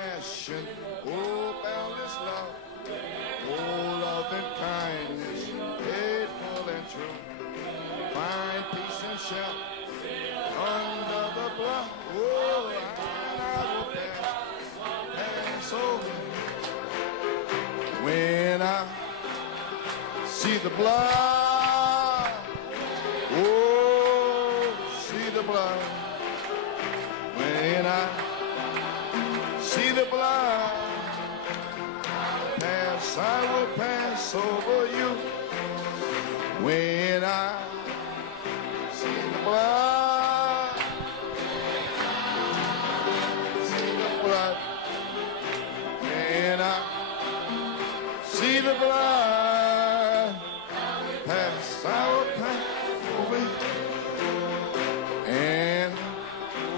compassion, oh, boundless love, oh, love and kindness, faithful and true. Find peace and shelter under the blood. Oh, I will pass over. When I see the blood, oh, see the blood. When I see the blood pass, I will pass over you. When I see the blood, see the blood. When I see the blood pass, I will pass over you. And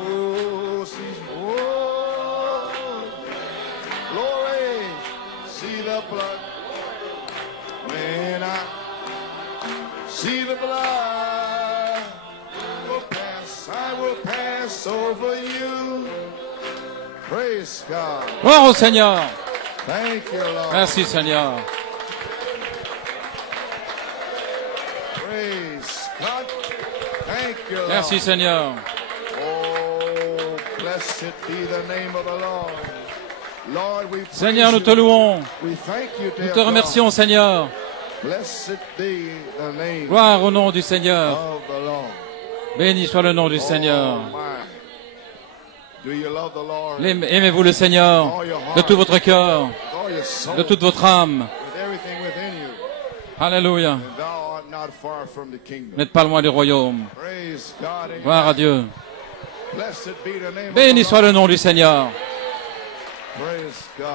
oh, see, oh, glory, see the blood. When I see the blood I will pass over you. Praise God. Gloire au Seigneur. Thank you, Lord. Merci Seigneur. Praise God. Thank you, Lord. Merci Seigneur. Oh, blessed be the name of the Lord. Lord, we praise Seigneur, nous te you. louons. We thank you, Nous dear te remercions, God. Seigneur. Blessed be the name Gloire au nom du Seigneur. of the Lord. Béni soit le nom du Oh, Seigneur. my. Do you love the Lord? Aimez-vous le Seigneur de tout votre cœur, With all your soul, de toute votre âme. with everything within you. Alléluia. And thou art not far from the kingdom. Vous n'êtes pas loin du royaume. Praise God. Amen. Gloire à Dieu. Blessed be the name Béni of the soit le Lord. nom du Seigneur. Praise God.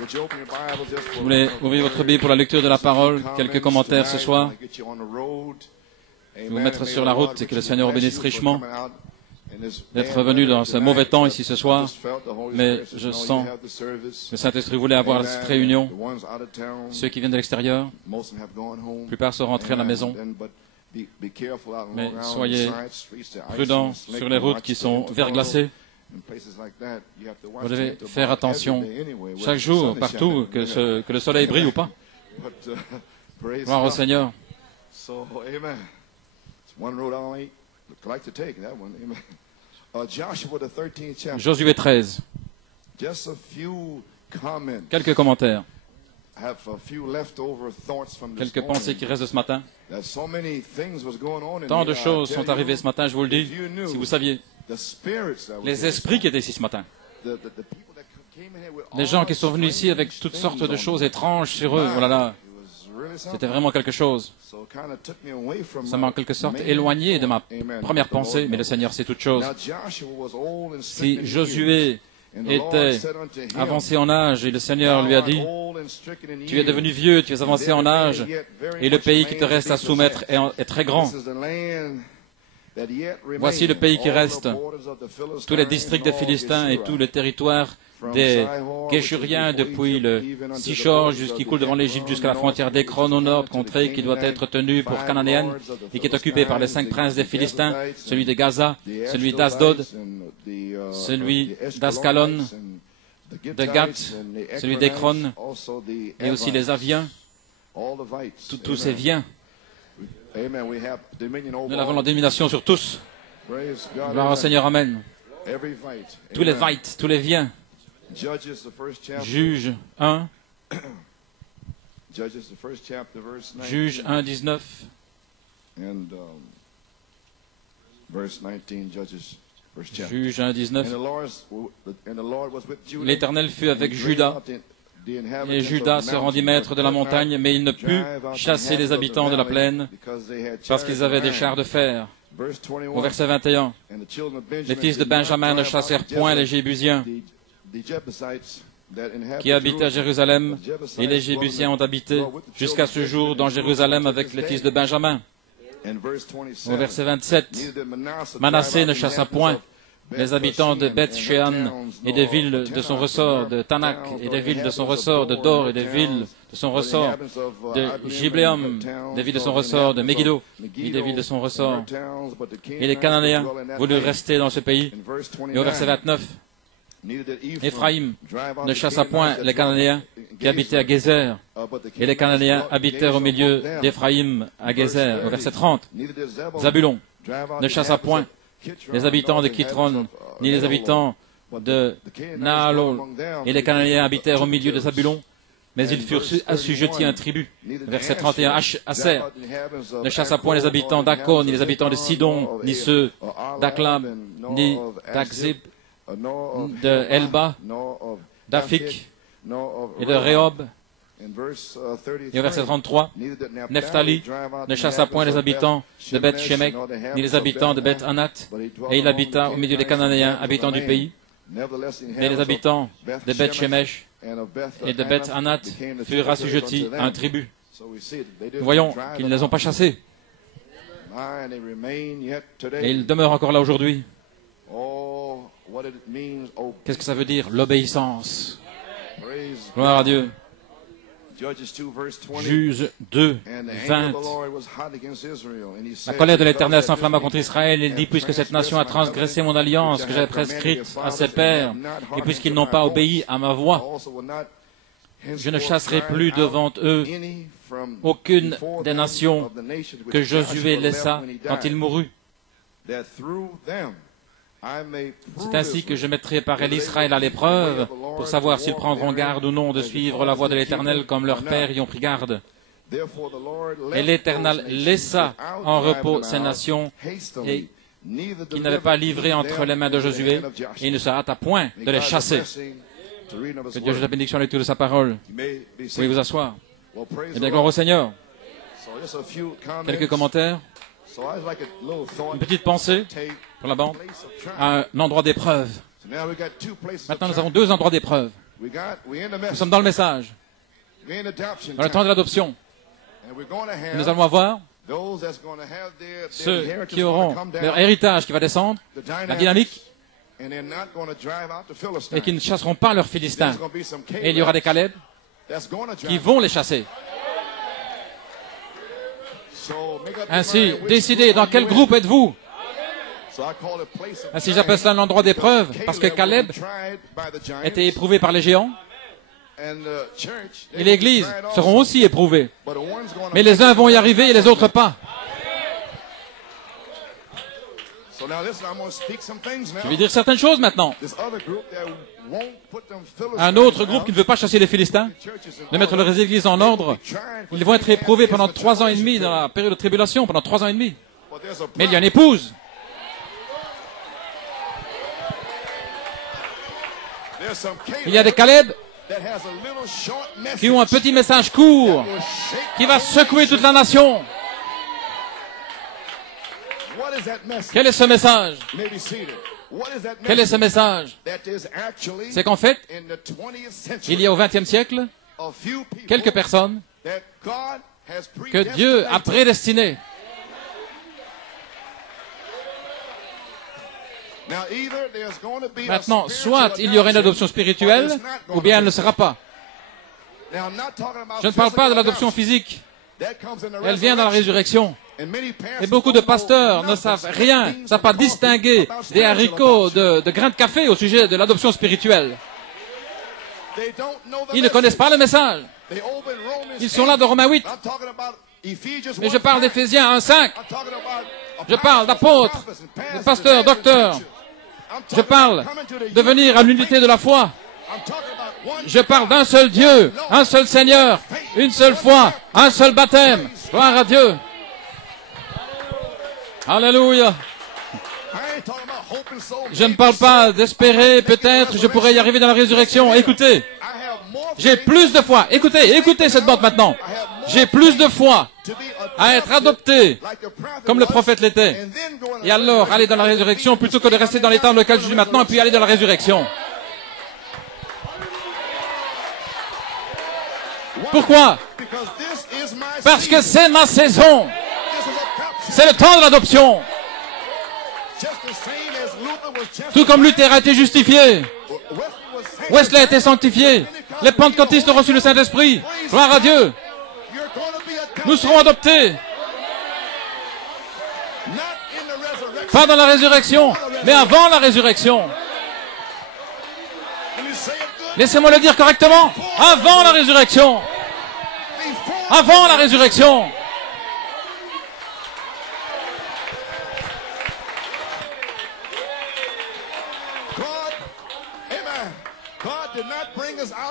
Would you open your Bible just for Vous voulez ouvrir votre Bible pour la lecture de la parole, quelques commentaires ce soir. Vous mettre sur la route et que le Seigneur vous bénisse richement d'être venu dans ce mauvais temps ici ce soir. Mais je sens que le Saint-Esprit voulait avoir cette réunion. Ceux qui viennent de l'extérieur, la plupart sont rentrés à la maison. Mais soyez prudents sur les routes qui sont verglacées. Vous devez faire attention chaque jour, partout, que le soleil brille ou pas. Gloire au Seigneur. So, amen. It's one road I only like to take, that one. Amen. Joshua, the 13th chapter. Josué 13. Just a few comments. Quelques commentaires. I have a few leftover thoughts from this Quelques pensées morning. qui restent de ce matin. That so many things was going on in Tant de here, I choses tell sont you, arrivées ce matin, je vous le dis. if you knew Si vous saviez, the spirits that were les here, esprits qui étaient ici ce matin. the people that came in here with Les gens all qui sont venus ici avec toutes strange sortes de things choses on étranges sur eux. them. Oh là là, It was really c'était something. vraiment quelque chose. So it kinda took me away from Ça m'a en my quelque sorte main éloigné de ma thought. Amen. première But the Lord pensée, mais le knows. Seigneur sait toutes choses. Now Joshua was old and Si stricken in Josué years, and the Lord était said unto him, avancé en âge et le Seigneur lui a dit, tu es devenu vieux, tu es avancé en âge et le pays qui te reste à soumettre est très grand. Voici le pays qui reste, tous les districts des Philistins et tout le territoire des Géshuriens depuis le Sichor qui coule devant l'Égypte jusqu'à la frontière d'Écron au nord, contrée qui doit être tenue pour cananéenne et qui est occupée par les 5 princes des Philistins, celui de Gaza, celui d'Asdod, celui d'Ascalon, de Gath, celui d'Écron et aussi les Aviens, tous ces viens. Nous avons la domination sur tous. Gloire au Seigneur, Amen. Tous les Vites, tous les viens. Juge 1, Juge 1, 19. Juge 1, 19. L'Éternel fut avec Juda, et Juda se rendit maître de la montagne, mais il ne put chasser les habitants de la plaine, parce qu'ils avaient des chars de fer. Au verset 21, les fils de Benjamin ne chassèrent point les Jébusiens, qui habitaient à Jérusalem, et les Jébusiens ont habité jusqu'à ce jour dans Jérusalem avec les fils de Benjamin. Au verset 27, Manassé ne chassa point les habitants de Beth-Shean et des villes de son ressort, de Tanak et des villes de son ressort, de Dor et des villes de son ressort, de Gibléum, des villes de son ressort, de Megiddo et des villes de son ressort. Et les Cananéens voulurent rester dans ce pays. Et au verset 29, Éphraïm ne chassa point les Cananéens qui habitaient à Gézer, et les Cananéens habitèrent au milieu d'Éphraïm à Gézer. Au verset 30, Zabulon ne chassa point les habitants de Kitron, ni les habitants de Naalol, et les Cananéens habitèrent au milieu de Zabulon, mais ils furent assujettis à un tribut. Verset 31, Aser ne chassa point les habitants d'Akon, ni les habitants de Sidon, ni ceux d'Aklab, ni d'Akzib, de Elba, d'Afik et de Rehob. Et au verset 33, Nephtali ne chassa point les habitants de Beth Shemek, ni les habitants de Beth Anat, et il habita au milieu des Cananéens, habitants du pays. Et les habitants de Beth Shemesh et de Beth Anat furent assujettis à un tribut. Nous voyons qu'ils ne les ont pas chassés. Et ils demeurent encore là aujourd'hui. Qu'est-ce que ça veut dire, l'obéissance? Gloire à Dieu. Juge 2, 20. La colère de l'Éternel s'enflamma contre Israël. Il dit, puisque cette nation a transgressé mon alliance que j'avais prescrite à ses pères, et puisqu'ils n'ont pas obéi à ma voix, je ne chasserai plus devant eux aucune des nations que Josué laissa quand il mourut. C'est ainsi que je mettrai par l'Israël à l'épreuve pour savoir s'ils prendront garde ou non de suivre la voie de l'Éternel comme leurs pères y ont pris garde. Et l'Éternel laissa en repos ces nations et qu'il n'avait pas livré entre les mains de Josué, et il ne se hâta point de les chasser. Que Dieu ajoute la bénédiction à la lecture de sa parole. Vous pouvez vous asseoir. Et bien, gloire au Seigneur. Quelques commentaires. Une petite pensée pour la bande. Un endroit d'épreuve. Maintenant, nous avons deux endroits d'épreuve. Nous sommes dans le message, dans le temps de l'adoption. Nous allons avoir ceux qui auront leur héritage qui va descendre, la dynamique, et qui ne chasseront pas leurs Philistins. Et il y aura des Caleb qui vont les chasser. Ainsi, décidez dans quel groupe êtes-vous. Ainsi, j'appelle cela un endroit d'épreuve, parce que Caleb était éprouvé par les géants, et l'Église seront aussi éprouvés. Mais les uns vont y arriver et les autres pas. Je vais dire certaines choses maintenant. Un autre groupe qui ne veut pas chasser les Philistins, de mettre leurs églises en ordre, ils vont être éprouvés pendant 3 ans et demi dans la période de tribulation, pendant 3 ans et demi. Mais il y a une épouse. Il y a des Caleb qui ont un petit message court qui va secouer toute la nation. Quel est ce message? Quel est ce message? C'est qu'en fait, il y a au XXe siècle quelques personnes que Dieu a prédestinées. Maintenant, soit il y aura une adoption spirituelle, ou bien elle ne sera pas. Je ne parle pas de l'adoption physique. Elle vient dans la résurrection. Et beaucoup de pasteurs ne savent rien, ne savent pas distinguer des haricots de grains de café au sujet de l'adoption spirituelle. Ils ne connaissent pas le message. Ils sont là dans Romains 8. Mais je parle d'Éphésiens 1:5. Je parle d'apôtres, de pasteurs, docteurs. Je parle de venir à l'unité de la foi. Je parle d'un seul Dieu, un seul Seigneur, une seule foi, un seul baptême. Gloire à Dieu. Alléluia. Je ne parle pas d'espérer, peut-être, je pourrais y arriver dans la résurrection. Écoutez, j'ai plus de foi. Écoutez cette bande maintenant. J'ai plus de foi à être adopté comme le prophète l'était. Et alors, aller dans la résurrection plutôt que de rester dans l'état dans lequel je suis maintenant et puis aller dans la résurrection. Pourquoi? Parce que c'est ma saison. C'est le temps de l'adoption. Tout comme Luther a été justifié, Wesley a été sanctifié, les pentecôtistes ont reçu le Saint-Esprit. Gloire à Dieu. Nous serons adoptés. Pas dans la résurrection, mais avant la résurrection. Laissez-moi le dire correctement. Avant la résurrection. Avant la résurrection.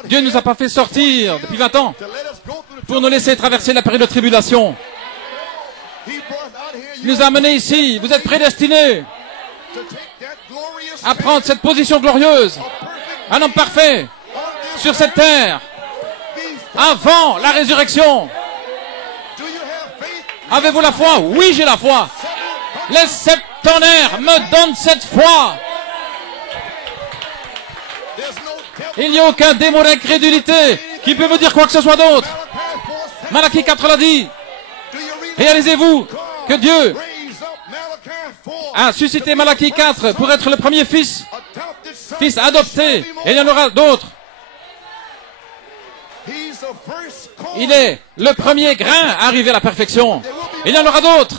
Dieu ne nous a pas fait sortir depuis 20 ans pour nous laisser traverser la période de tribulation. Il nous a amenés ici. Vous êtes prédestinés à prendre cette position glorieuse. Un homme parfait sur cette terre avant la résurrection. Avez-vous la foi? Oui, j'ai la foi. Les septonnaires me donnent cette foi. Il n'y a aucun démon d'incrédulité qui peut me dire quoi que ce soit d'autre. Malachie 4 l'a dit. Réalisez-vous que Dieu a suscité Malachie 4 pour être le premier fils adopté, et il y en aura d'autres. Il est le premier grain à arriver à la perfection. Il y en aura d'autres.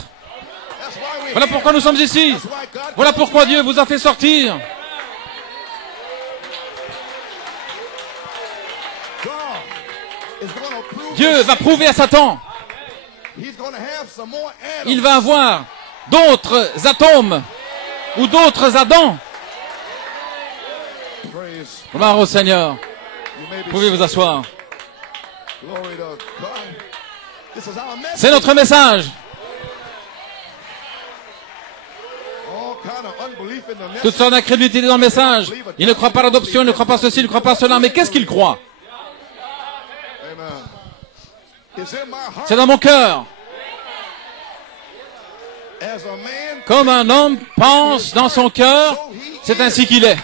Voilà pourquoi nous sommes ici. Voilà pourquoi Dieu vous a fait sortir. Dieu va prouver à Satan. Il va avoir d'autres atomes ou d'autres Adams. Gloire au Seigneur. Vous pouvez vous asseoir. C'est notre message. Toutes sortes d'incrédulité dans le message. Il ne croit pas à l'adoption, il ne croit pas ceci, il ne croit pas cela. Mais qu'est-ce qu'il croit? C'est dans mon cœur. Comme un homme pense dans son cœur, c'est ainsi qu'il est.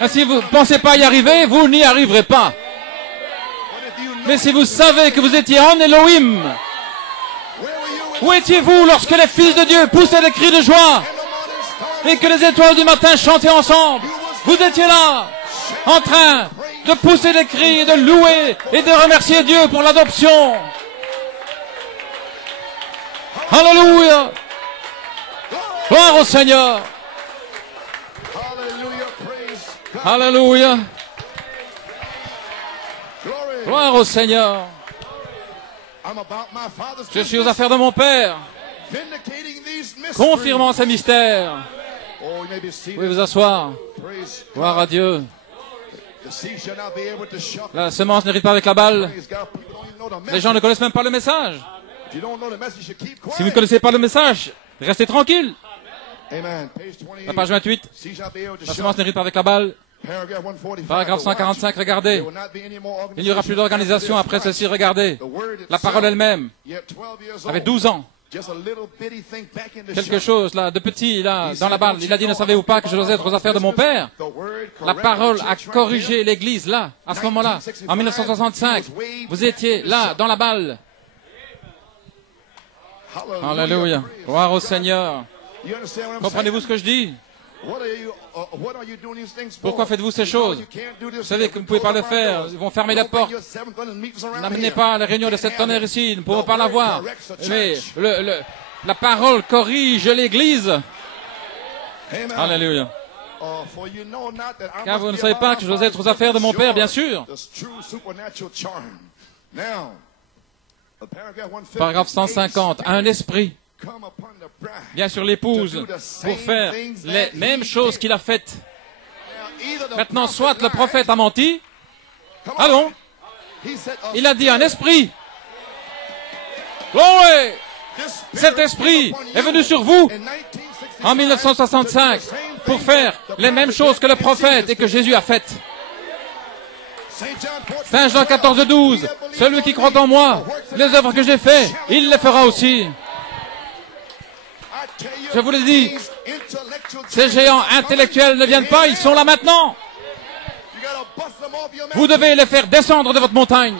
Et si vous ne pensez pas y arriver, vous n'y arriverez pas. Mais si vous savez que vous étiez en Elohim, où étiez-vous lorsque les fils de Dieu poussaient des cris de joie et que les étoiles du matin chantaient ensemble? Vous étiez là, en train de pousser des cris, de louer et de remercier Dieu pour l'adoption. Alléluia! Gloire au Seigneur! Alléluia! Gloire au Seigneur! Je suis aux affaires de mon Père, confirmant ces mystères. Vous pouvez vous asseoir. Gloire à Dieu. La semence n'hérite pas avec la balle. Les gens ne connaissent même pas le message. Si vous ne connaissez pas le message, restez tranquille. La page 28. La semence n'hérite pas avec la balle. Paragraphe 145, regardez. Il n'y aura plus d'organisation après ceci, regardez. La parole elle-même avait 12 ans. Quelque chose là, de petit, là, dans la balle. Il a dit, ne savez-vous pas que je dois être aux affaires de mon Père? La parole a corrigé l'Église là, à ce moment-là, en 1965. Vous étiez là, dans la balle. Alléluia. Gloire au Seigneur. Comprenez-vous ce que je dis? Pourquoi faites-vous ces choses? Vous savez que vous ne pouvez pas le faire. Ils vont fermer la porte. N'amenez pas la réunion de cette tonnerre ici. Nous ne pouvons pas l'avoir. Mais la parole corrige l'Église. Alléluia. Car vous ne savez pas que je dois être aux affaires de mon Père, bien sûr. Paragraphe 150. Un esprit vient sur l'épouse pour faire les mêmes choses qu'il a faites. Maintenant, soit le prophète a menti. Allons. Il a dit un esprit. Gloire. Cet esprit est venu sur vous en 1965 pour faire les mêmes choses que le prophète et que Jésus a faites. Saint Jean 14, 12. Celui qui croit en moi, les œuvres que j'ai faites, il les fera aussi. Je vous l'ai dit, ces géants intellectuels ne viennent pas, ils sont là maintenant. Vous devez les faire descendre de votre montagne.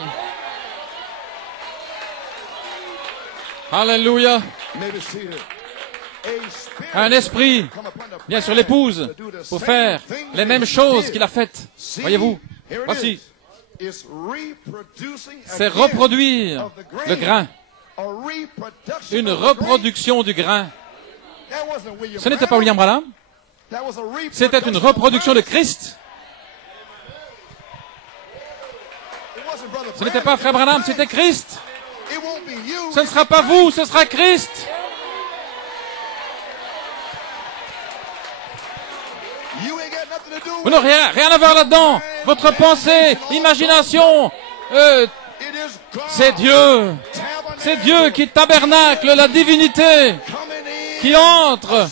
Alléluia. Un esprit vient sur l'épouse pour faire les mêmes choses qu'il a faites. Voyez-vous, voici. C'est reproduire le grain. Une reproduction du grain. Ce n'était pas William Branham. C'était une reproduction de Christ. Ce n'était pas Frère Branham, c'était Christ. Ce ne sera pas vous, ce sera Christ. Vous n'aurez rien à voir là-dedans. Votre pensée, imagination, c'est Dieu. C'est Dieu qui tabernacle la divinité, qui entre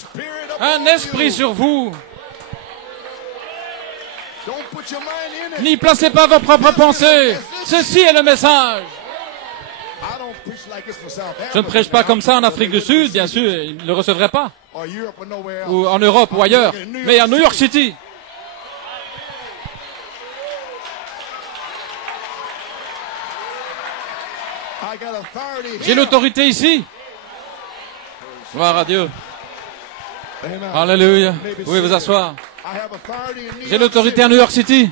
un esprit sur vous. N'y placez pas vos propres pensées. Ceci est le message. Je ne prêche pas comme ça en Afrique du Sud, bien sûr, ils ne le recevraient pas. Ou en Europe ou ailleurs, mais à New York City. J'ai l'autorité ici. Gloire à Dieu. Alléluia. Vous pouvez vous asseoir. J'ai l'autorité à New York City.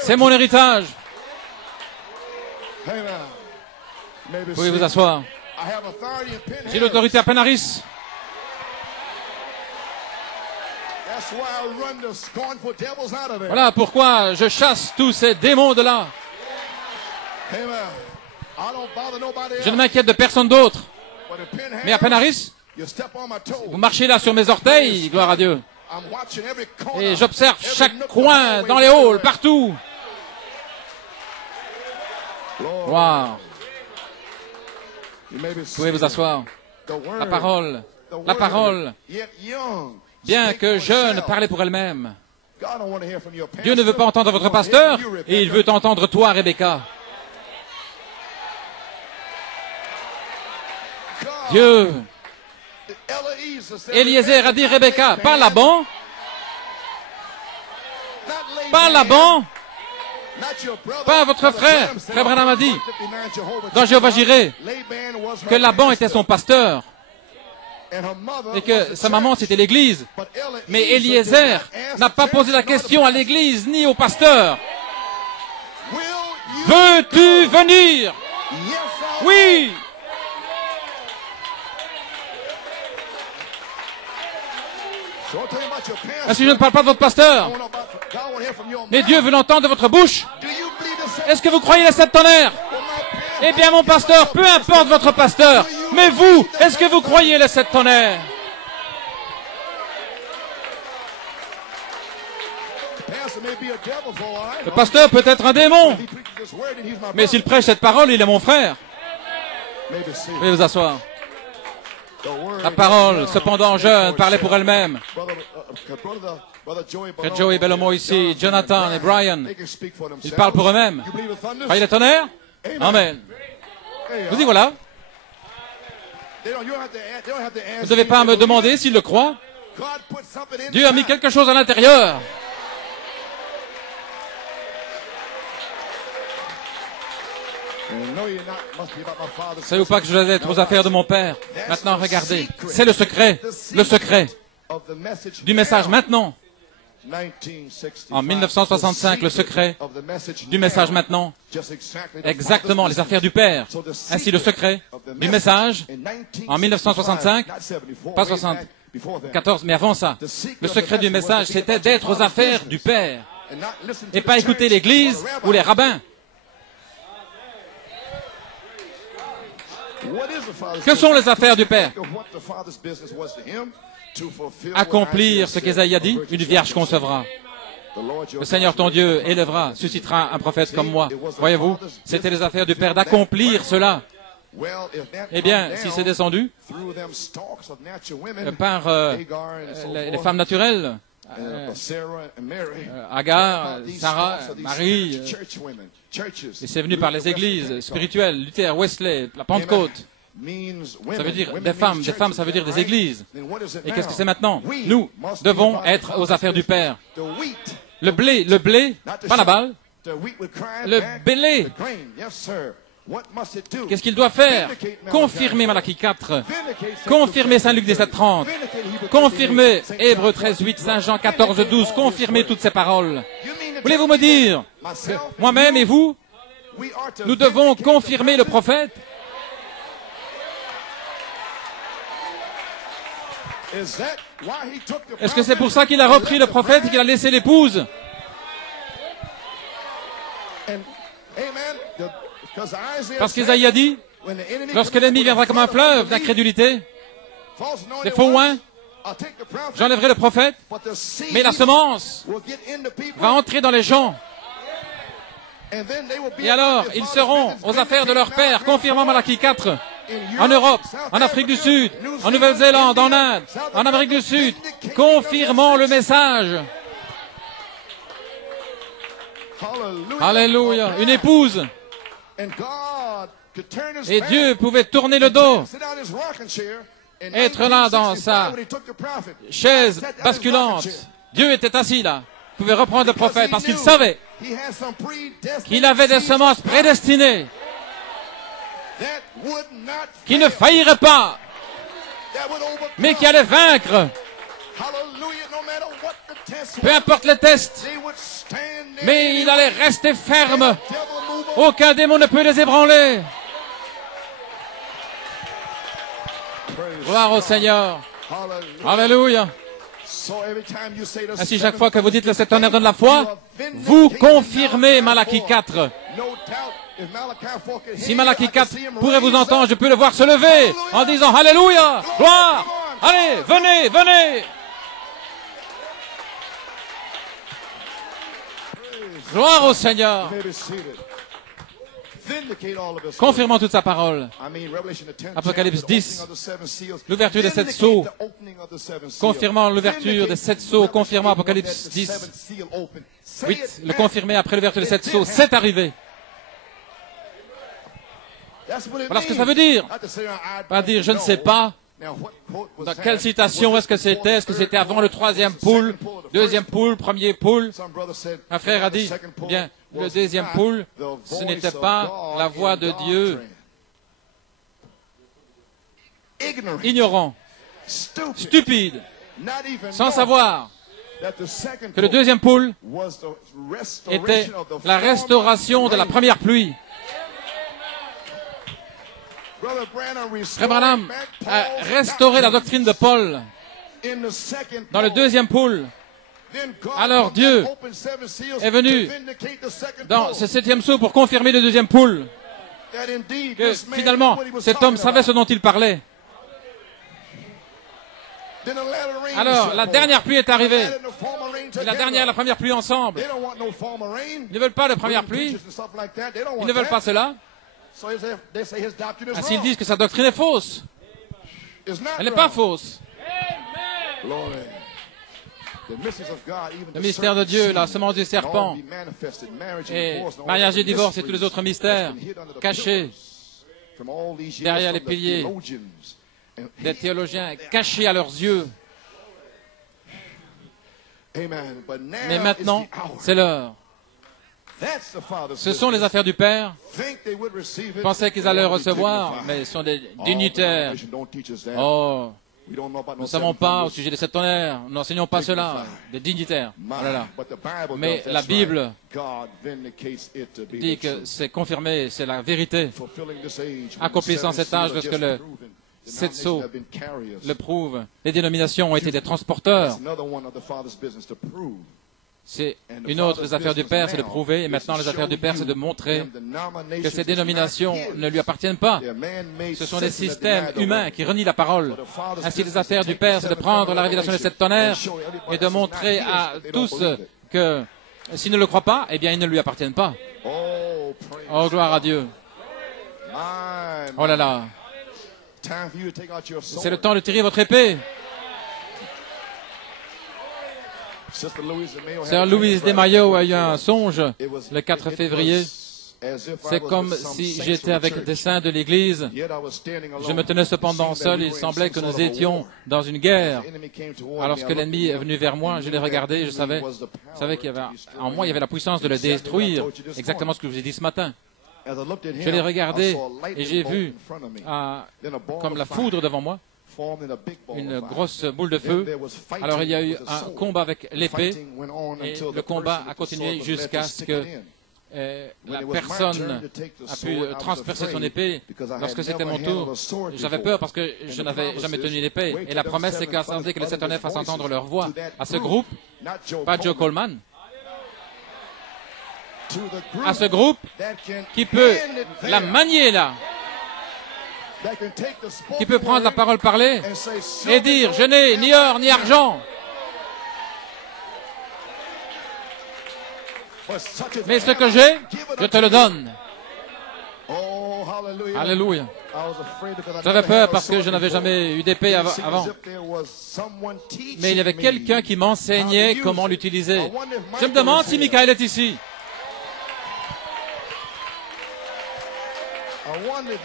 C'est mon héritage. Vous pouvez vous asseoir. J'ai l'autorité à Penaris. Voilà pourquoi je chasse tous ces démons de là. Je ne m'inquiète de personne d'autre. Mais à Penaris, vous marchez là sur mes orteils, gloire à Dieu. Et j'observe chaque coin, dans les halls, partout. Wow. Vous pouvez vous asseoir. La parole, bien que jeune, parlait pour elle-même. Dieu ne veut pas entendre votre pasteur, et il veut entendre toi, Rebecca. Dieu. Eliezer a dit Rebecca, pas Laban. Pas Laban. Pas votre frère. Frère Branham a dit dans Jéhovah Jireh que Laban était son pasteur et que sa maman c'était l'église. Mais Eliezer n'a pas posé la question à l'église ni au pasteur. Veux-tu venir? Oui. Si je ne parle pas de votre pasteur, mais Dieu veut l'entendre de votre bouche. Est-ce que vous croyez les 7 tonnerres? Eh bien, mon pasteur, peu importe votre pasteur, mais vous, est-ce que vous croyez les 7 tonnerres? Le pasteur peut être un démon, mais s'il prêche cette parole, il est mon frère. Veuillez vous asseoir. La parole, cependant jeune, parlait pour elle-même. Frère Joey Bellomo ici, Jonathan et Brian, ils parlent pour eux-mêmes. Croyez les tonnerres? Amen. Vous y voilà. Vous ne devez pas me demander s'ils le croient. Dieu a mis quelque chose à l'intérieur. Savez-vous pas que je dois être aux affaires de mon Père? Maintenant, regardez. C'est le secret du message maintenant. En 1965, le secret du message maintenant. Exactement, les affaires du Père. Ainsi, le secret du message en 1965, pas 74, mais avant ça. Le secret du message, c'était d'être aux affaires du Père. Et pas écouter l'Église ou les rabbins. Que sont les affaires du Père? Accomplir ce qu'Ésaïe a dit, une vierge concevra. Le Seigneur ton Dieu élèvera, suscitera un prophète comme moi. Voyez-vous, c'était les affaires du Père d'accomplir cela. Eh bien, si c'est descendu par les femmes naturelles, Agar, Sarah, Marie, et c'est venu par les églises spirituelles, Luther, Wesley, la Pentecôte. Ça veut dire des femmes ça veut dire des églises. Et qu'est-ce que c'est maintenant? Nous devons être aux affaires du Père. Le blé, pas la balle, le blé. Qu'est-ce qu'il doit faire? Confirmer Malachie 4, confirmer Saint Luc 17:30, confirmer Hébreux 13:8, Saint Jean 14:12, confirmer toutes ces paroles. Voulez-vous me dire que moi-même et vous, nous devons confirmer le prophète? Est-ce que c'est pour ça qu'il a repris le prophète et qu'il a laissé l'épouse? Parce qu'Isaïe a dit, lorsque l'ennemi viendra comme un fleuve d'incrédulité, des faux oins, j'enlèverai le prophète, mais la semence va entrer dans les gens. Et alors, ils seront aux affaires de leur père, confirmant Malachie 4, en Europe, en Afrique du Sud, en Nouvelle-Zélande, en Inde, en Amérique du Sud, confirmant le message. Alléluia. Une épouse. Et Dieu pouvait tourner le dos, être là dans sa chaise basculante. Dieu était assis là. Il pouvait reprendre le prophète parce qu'il savait qu'il avait des semences prédestinées qui ne failliraient pas, mais qui allaient vaincre. Peu importe les tests, mais il allait rester ferme. Aucun démon ne peut les ébranler. Gloire au Seigneur. Alléluia. Ainsi, chaque fois que vous dites le septonnaire donne la foi, vous confirmez Malachie 4. Si Malachie 4 pourrait vous entendre, je peux le voir se lever en disant Alléluia, gloire. Allez, venez, venez. Gloire au Seigneur. Confirmant toute sa parole. Apocalypse 10, l'ouverture des 7 sceaux. Confirmant l'ouverture des 7 sceaux. Confirmant Apocalypse 10. 8, le confirmer après l'ouverture des 7 sceaux. C'est arrivé. Voilà ce que ça veut dire. Pas dire je ne sais pas. Dans quelle citation est-ce que c'était? Est-ce que c'était avant le troisième poule, deuxième poule, premier poule? Un frère a dit, bien, le deuxième poule, ce n'était pas la voix de Dieu. Ignorant, stupide, sans savoir que le deuxième poule était la restauration de la première pluie. Frère Branham a restauré la doctrine de Paul dans le deuxième poule. Alors Dieu est venu dans ce septième sceau pour confirmer le deuxième poule. Que finalement, cet homme savait ce dont il parlait. Alors, la dernière pluie est arrivée. Et la première pluie ensemble. Ils ne veulent pas de première pluie. Ils ne veulent pas cela. Ainsi, ils disent que sa doctrine est fausse. Elle n'est pas fausse. Le mystère de Dieu, la semence du serpent, et mariage et divorce et tous les autres mystères cachés derrière les piliers des théologiens, cachés à leurs yeux. Mais maintenant, c'est l'heure. Ce sont les affaires du Père. Ils pensaient qu'ils allaient recevoir, mais ils sont des dignitaires. Oh, nous ne savons pas au sujet des septonnaires. Nous n'enseignons pas cela. Des dignitaires. Oh là là. Mais la Bible dit que c'est confirmé, c'est la vérité. Accomplissant cet âge, lorsque le 7 sceaux le prouve, les dénominations ont été des transporteurs. C'est une autre des affaires du Père, c'est de prouver, et maintenant les affaires du Père, c'est de montrer que ces dénominations ne lui appartiennent pas. Ce sont des systèmes humains qui renient la parole. Ainsi, les affaires du Père, c'est de prendre la révélation des 7 tonnerres et de montrer à tous que s'ils ne le croient pas, eh bien, ils ne lui appartiennent pas. Oh, gloire à Dieu. Oh là là. C'est le temps de tirer votre épée. Sœur Louise Desmaillots a eu un songe le 4 février. C'est comme si j'étais avec des saints de l'Église. Je me tenais cependant seul. Il semblait que nous étions dans une guerre. Alors que l'ennemi est venu vers moi, je l'ai regardé et je savais qu'il y avait en moi, il y avait la puissance de le détruire. Exactement ce que je vous ai dit ce matin. Je l'ai regardé et j'ai vu comme la foudre devant moi. Une grosse boule de feu. Alors il y a eu un combat avec l'épée et le combat a continué jusqu'à ce que la personne a pu transpercer son épée. Lorsque c'était mon tour, j'avais peur parce que je n'avais jamais tenu une épée. Et la promesse, c'est qu'à que les 7 fassent entendre leur voix. À ce groupe, pas Joe Coleman, à ce groupe qui peut la manier là, qui peut prendre la parole parlée et dire « Je n'ai ni or ni argent ». Mais ce que j'ai, je te le donne. Alléluia. J'avais peur parce que je n'avais jamais eu d'épée avant. Mais il y avait quelqu'un qui m'enseignait comment l'utiliser. Je me demande si Michael est ici.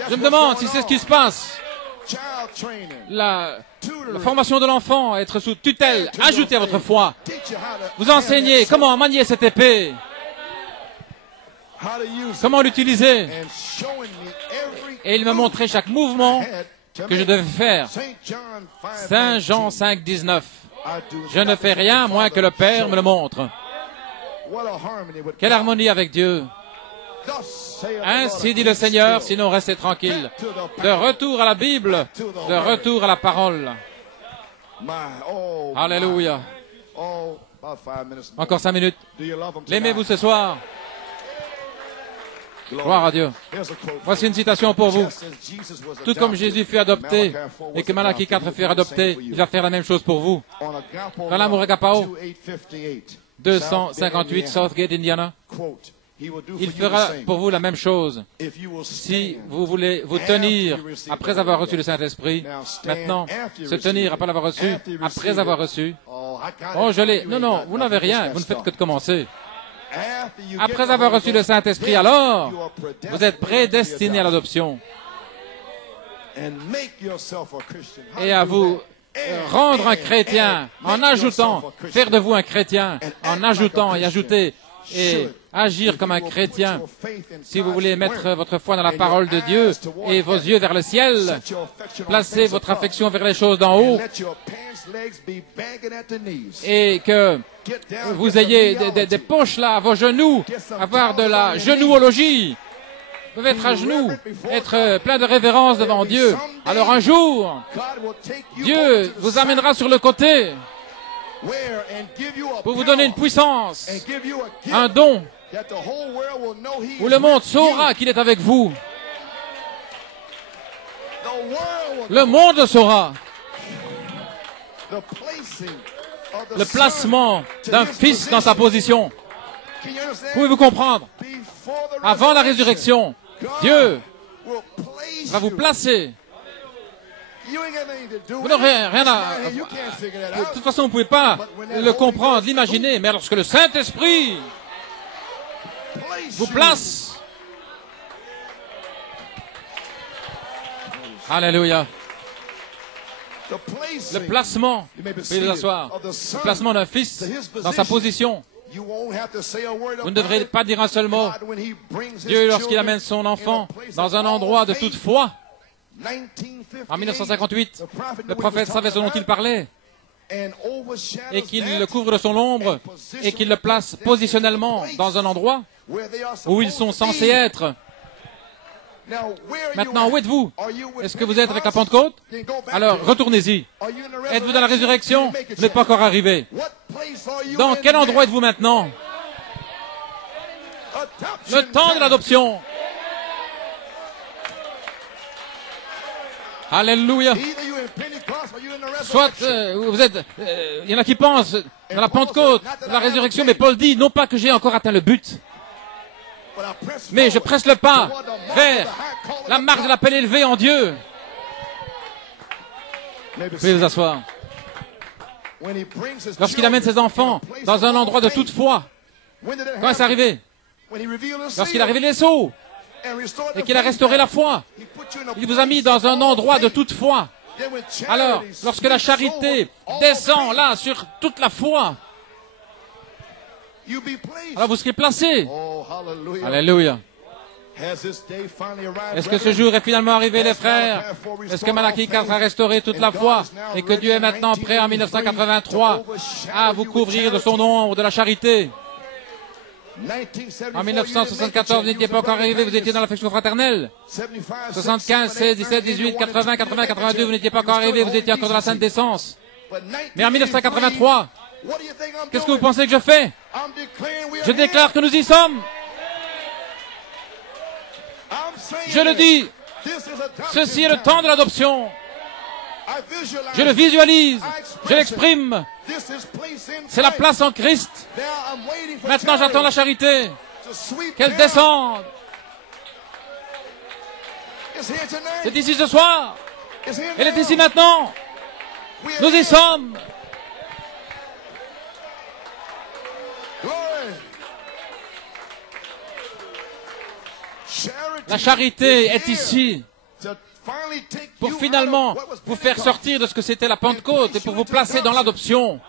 Je me demande si c'est ce qui se passe. La formation de l'enfant, être sous tutelle, ajoutez à votre foi. Vous enseignez comment manier cette épée. Comment l'utiliser. Et il m'a montré chaque mouvement que je devais faire. Saint Jean 5, 19. Je ne fais rien moins que le Père me le montre. Quelle harmonie avec Dieu. Ainsi dit le Seigneur, sinon restez tranquille. De retour à la Bible, de retour à la parole. Alléluia. Encore 5 minutes. L'aimez-vous ce soir? Gloire à Dieu. Voici une citation pour vous. Tout comme Jésus fut adopté et que Malachie 4 fut adopté, il va faire la même chose pour vous. Dans l'amour agapao, 258 Southgate, Indiana. Il fera pour vous la même chose. Si vous voulez vous tenir après avoir reçu le Saint-Esprit, maintenant, se tenir après l'avoir reçu, après avoir reçu. Oh, je l'ai. Non, non, vous n'avez rien. Vous ne faites que de commencer. Après avoir reçu le Saint-Esprit, alors, vous êtes prédestinés à l'adoption. Et à vous rendre un chrétien en ajoutant, faire de vous un chrétien en ajoutant et ajouter et agir comme un chrétien. Si vous voulez mettre votre foi dans la parole de Dieu et vos yeux vers le ciel, placez votre affection vers les choses d'en haut et que vous ayez des poches là à vos genoux, avoir de la genouologie. Vous pouvez être à genoux, être plein de révérence devant Dieu. Alors un jour, Dieu vous amènera sur le côté pour vous donner une puissance, un don, où le monde saura qu'il est avec vous. Le monde saura. Le placement d'un fils dans sa position. Pouvez-vous comprendre? Avant la résurrection, Dieu va vous placer. Vous n'aurez rien à... De toute façon, vous ne pouvez pas le comprendre, l'imaginer. Mais lorsque le Saint-Esprit vous place... Alléluia. Le placement, veuillez vous asseoir, le placement d'un fils dans sa position. Vous ne devrez pas dire un seul mot. Dieu, lorsqu'il amène son enfant dans un endroit de toute foi, en 1958, le prophète savait ce dont il parlait et qu'il le couvre de son ombre et qu'il le place positionnellement dans un endroit où ils sont censés être. Maintenant, où êtes-vous? Est-ce que vous êtes avec la Pentecôte? Alors, retournez-y. Êtes-vous dans la résurrection? Vous n'êtes pas encore arrivé. Dans quel endroit êtes-vous maintenant? Le temps de l'adoption. Alléluia. Soit vous êtes... Il y en a qui pensent dans la Pentecôte, dans la résurrection, mais Paul dit, non pas que j'ai encore atteint le but, mais je presse le pas vers la marque de l'appel élevé en Dieu. Veuillez vous asseoir. Lorsqu'il amène ses enfants dans un endroit de toute foi, quand est-ce arrivé? Lorsqu'il a révélé les sceaux et qu'il a restauré la foi, il vous a mis dans un endroit de toute foi. Alors, lorsque la charité descend là sur toute la foi, alors vous serez placé. Alléluia. Est-ce que ce jour est finalement arrivé, les frères? Est-ce que Malachie 4 a restauré toute la foi et que Dieu est maintenant prêt en 1983 à vous couvrir de son ombre, de la charité? En 1974, vous n'étiez pas encore arrivé, vous étiez dans l'affection fraternelle. 75, 16, 17, 18, 80, 80, 82, vous n'étiez pas encore arrivé, vous étiez encore dans la sainte décence. Mais en 1983, qu'est-ce que vous pensez que je fais? Je déclare que nous y sommes. Je le dis, ceci est le temps de l'adoption. Je le visualise, je l'exprime. C'est la place en Christ. Maintenant, j'attends la charité. Qu'elle descende. C'est ici ce soir. Elle est ici maintenant. Nous y sommes. La charité est ici pour finalement vous faire sortir de ce que c'était la Pentecôte et pour vous placer dans l'adoption.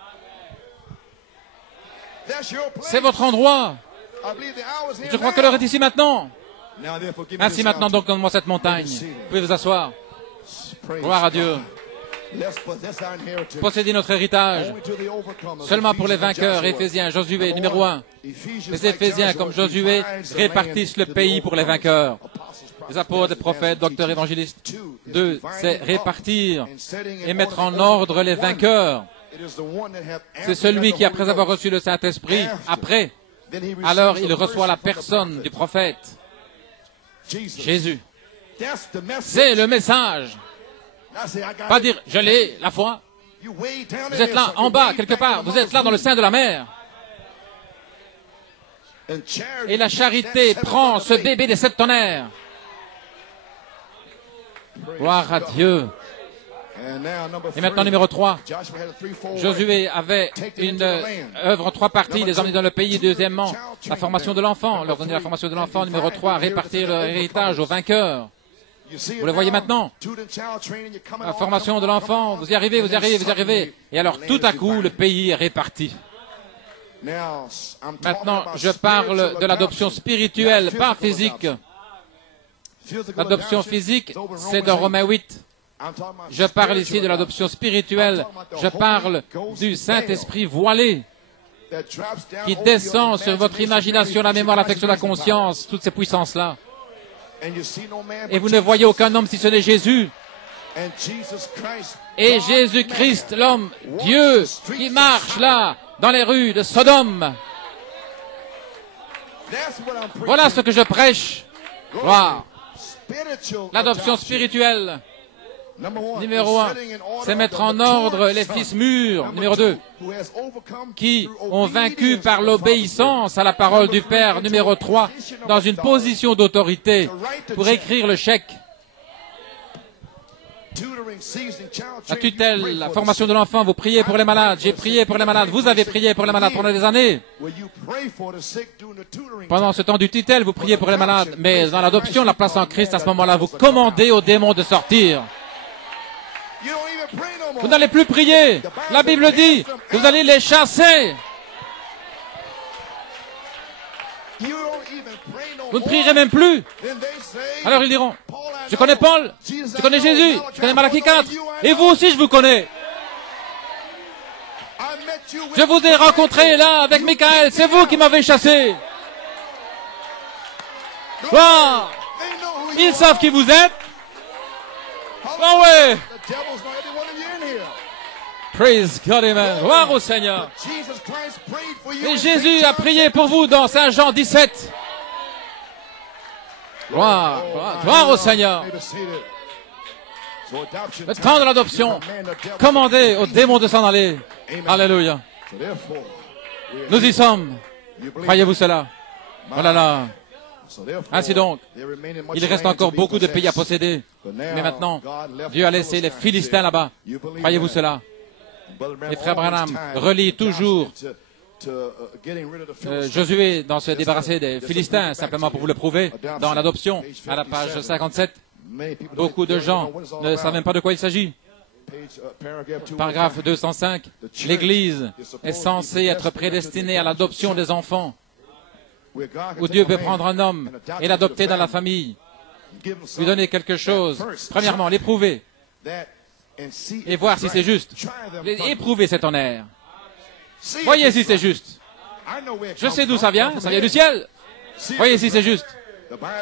C'est votre endroit. Je crois que l'heure est ici maintenant. Ainsi maintenant, donc, donne-moi cette montagne. Vous pouvez vous asseoir. Gloire à Dieu. Posséder notre héritage seulement pour les vainqueurs. Éphésiens, Josué, numéro 1. Les Éphésiens, comme Josué, répartissent le pays pour les vainqueurs. Les apôtres, les prophètes, docteurs, évangélistes. 2, c'est répartir et mettre en ordre les vainqueurs. C'est celui qui, après avoir reçu le Saint-Esprit, après, alors il reçoit la personne du prophète. Jésus. C'est le message. Pas dire, je l'ai, la foi. Vous êtes là, en bas, quelque part. Vous êtes là dans le sein de la mer. Et la charité prend ce bébé des 7 tonnerres. Gloire à Dieu. Et maintenant, numéro 3. Josué avait une œuvre en 3 parties, les emmener dans le pays. Deuxièmement, la formation de l'enfant, leur donner la formation de l'enfant. Numéro 3, répartir leur héritage aux vainqueurs. Vous le voyez maintenant. La formation de l'enfant, vous y arrivez, vous y arrivez, vous y arrivez. Et alors, tout à coup, le pays est réparti. Maintenant, je parle de l'adoption spirituelle, pas physique. L'adoption physique, c'est dans Romains 8. Je parle ici de l'adoption spirituelle. Je parle du Saint-Esprit voilé qui descend sur votre imagination, la mémoire, l'affection, la conscience, toutes ces puissances-là. Et vous ne voyez aucun homme si ce n'est Jésus. Et Jésus-Christ, l'homme, Dieu, qui marche là, dans les rues de Sodome. Voilà ce que je prêche. Gloire. L'adoption spirituelle. Numéro 1, c'est mettre en ordre les fils mûrs. Numéro 2, qui ont vaincu par l'obéissance à la parole du Père. Numéro 3, dans une position d'autorité pour écrire le chèque. La tutelle, la formation de l'enfant, vous priez pour les malades. J'ai prié pour les malades. Vous avez prié pour les malades pendant des années. Pendant ce temps du tutelle, vous priez pour les malades. Mais dans l'adoption, la place en Christ, à ce moment-là, vous commandez aux démons de sortir. Vous n'allez plus prier. La Bible dit que vous allez les chasser. Vous ne prierez même plus. Alors ils diront, je connais Paul, je connais Jésus, je connais Malachie 4, et vous aussi je vous connais. Je vous ai rencontré là avec Michael, c'est vous qui m'avez chassé. Gloire. Ils savent qui vous êtes. Oh ouais. Praise God, amen. Gloire au Seigneur. Et Jésus a prié pour vous dans Saint Jean 17. Gloire, gloire, gloire au Seigneur. Le temps de l'adoption. Commandez aux démons de s'en aller. Alléluia. Nous y sommes. Croyez-vous cela? Voilà là. Ainsi donc, il reste encore beaucoup de pays à posséder. Mais maintenant, Dieu a laissé les Philistins là-bas. Croyez-vous cela? Et frère Branham relit toujours Josué dans se débarrasser des Philistins, simplement pour vous le prouver, dans l'adoption, à la page 57. Beaucoup de gens ne savent même pas de quoi il s'agit. Paragraphe 205. L'Église est censée être prédestinée à l'adoption des enfants, où Dieu peut prendre un homme et l'adopter dans la famille, lui donner quelque chose. Premièrement, l'éprouver et voir si c'est juste. Éprouver cet honneur. Voyez si c'est juste. Je sais d'où ça vient du ciel. Voyez si c'est juste.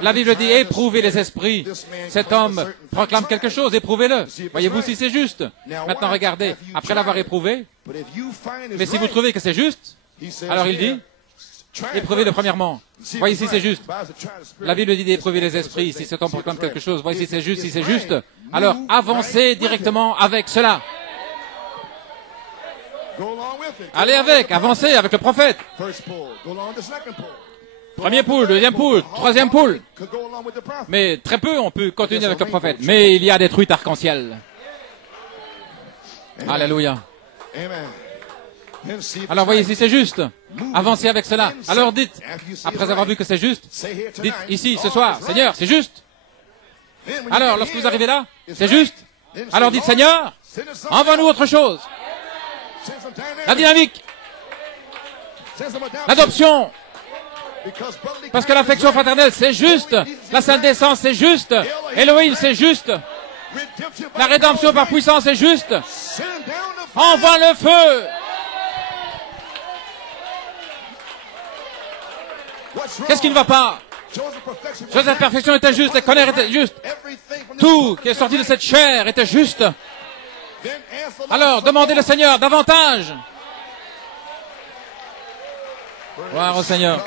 La Bible dit, éprouvez les esprits. Cet homme proclame quelque chose, éprouvez-le. Voyez-vous si c'est juste. Maintenant, regardez, après l'avoir éprouvé, mais si vous trouvez que c'est juste, alors il dit, éprouvez-le premièrement. Voyez si c'est juste. La Bible dit d'éprouver les esprits. Si cet homme proclame quelque chose, voyez si c'est juste, alors avancez directement avec cela. Allez avancez avec le prophète. Premier poule, deuxième poule, troisième poule. Mais très peu, on peut continuer avec le prophète. Mais il y a des truites arc-en-ciel. Alléluia. Alors voyez si c'est juste. Avancez avec cela. Alors dites, après avoir vu que c'est juste, dites ici ce soir, Seigneur, c'est juste. Alors lorsque vous arrivez là, c'est juste. Alors dites, Seigneur, envoie-nous autre chose. La dynamique. L'adoption. Parce que l'affection fraternelle, c'est juste. La sainte décence, c'est juste. Elohim, c'est juste. La rédemption par puissance, c'est juste. Envoie le feu. Qu'est-ce qui ne va pas? Joseph Perfection était juste, les colères étaient justes. Tout qui est sorti de cette chair était juste. Alors, demandez le Seigneur davantage. Gloire au Seigneur.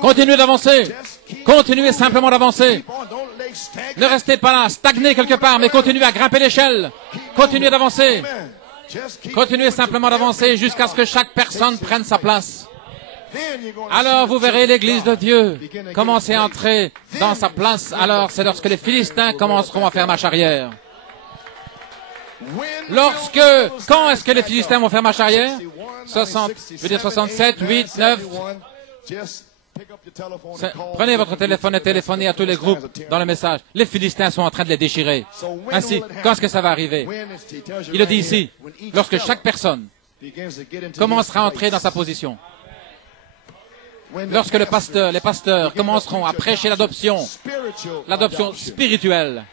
Continuez d'avancer. Continuez simplement d'avancer. Ne restez pas là, stagnez quelque part, mais continuez à grimper l'échelle. Continuez d'avancer. Continuez simplement d'avancer jusqu'à ce que chaque personne prenne sa place. Alors vous verrez l'église de Dieu commencer à entrer dans sa place. Alors c'est lorsque les Philistins commenceront à faire marche arrière. Quand est-ce que les Philistins vont faire marche arrière? 67, 8, 9. Prenez votre téléphone et téléphonez à tous les groupes dans le message. Les Philistins sont en train de les déchirer. Ainsi, quand est-ce que ça va arriver? Il le dit ici, lorsque chaque personne commencera à entrer dans sa position. Lorsque les pasteurs commenceront à prêcher l'adoption spirituelle.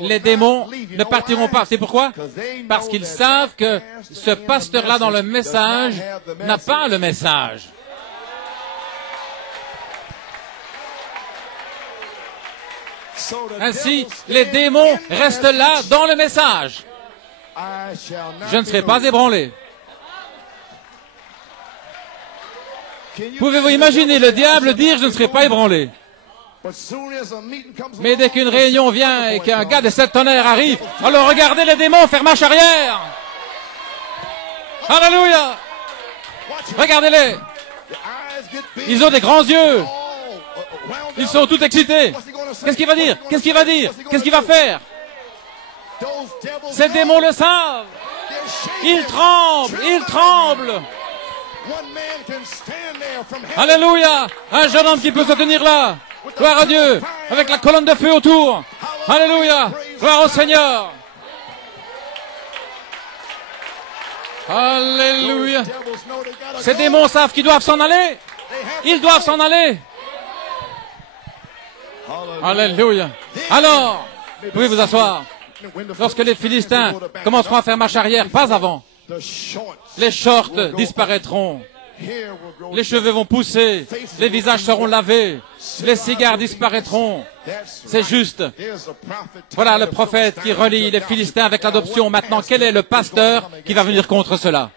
Les démons ne partiront pas. C'est pourquoi? Parce qu'ils savent que ce pasteur-là dans le message n'a pas le message. Ainsi, les démons restent là dans le message. Je ne serai pas ébranlé. Pouvez-vous imaginer le diable dire « je ne serai pas ébranlé ». Mais dès qu'une réunion vient et qu'un gars de 7 tonnerres arrive, alors regardez les démons faire marche arrière. Alléluia. Regardez-les. Ils ont des grands yeux. Ils sont tout excités. Qu'est-ce qu'il va dire? Qu'est-ce qu'il va dire? Qu'est-ce qu'il va faire? Ces démons le savent. Ils tremblent. Ils tremblent. Alléluia. Un jeune homme qui peut se tenir là. Gloire à Dieu, avec la colonne de feu autour. Alléluia, gloire au Seigneur. Alléluia. Ces démons savent qu'ils doivent s'en aller. Ils doivent s'en aller. Alléluia. Alors, vous pouvez vous asseoir. Lorsque les Philistins commenceront à faire marche arrière, pas avant, les shorts disparaîtront. Les cheveux vont pousser, les visages seront lavés, les cigares disparaîtront. C'est juste. Voilà le prophète qui relie les Philistins avec l'adoption. Maintenant, quel est le pasteur qui va venir contre cela?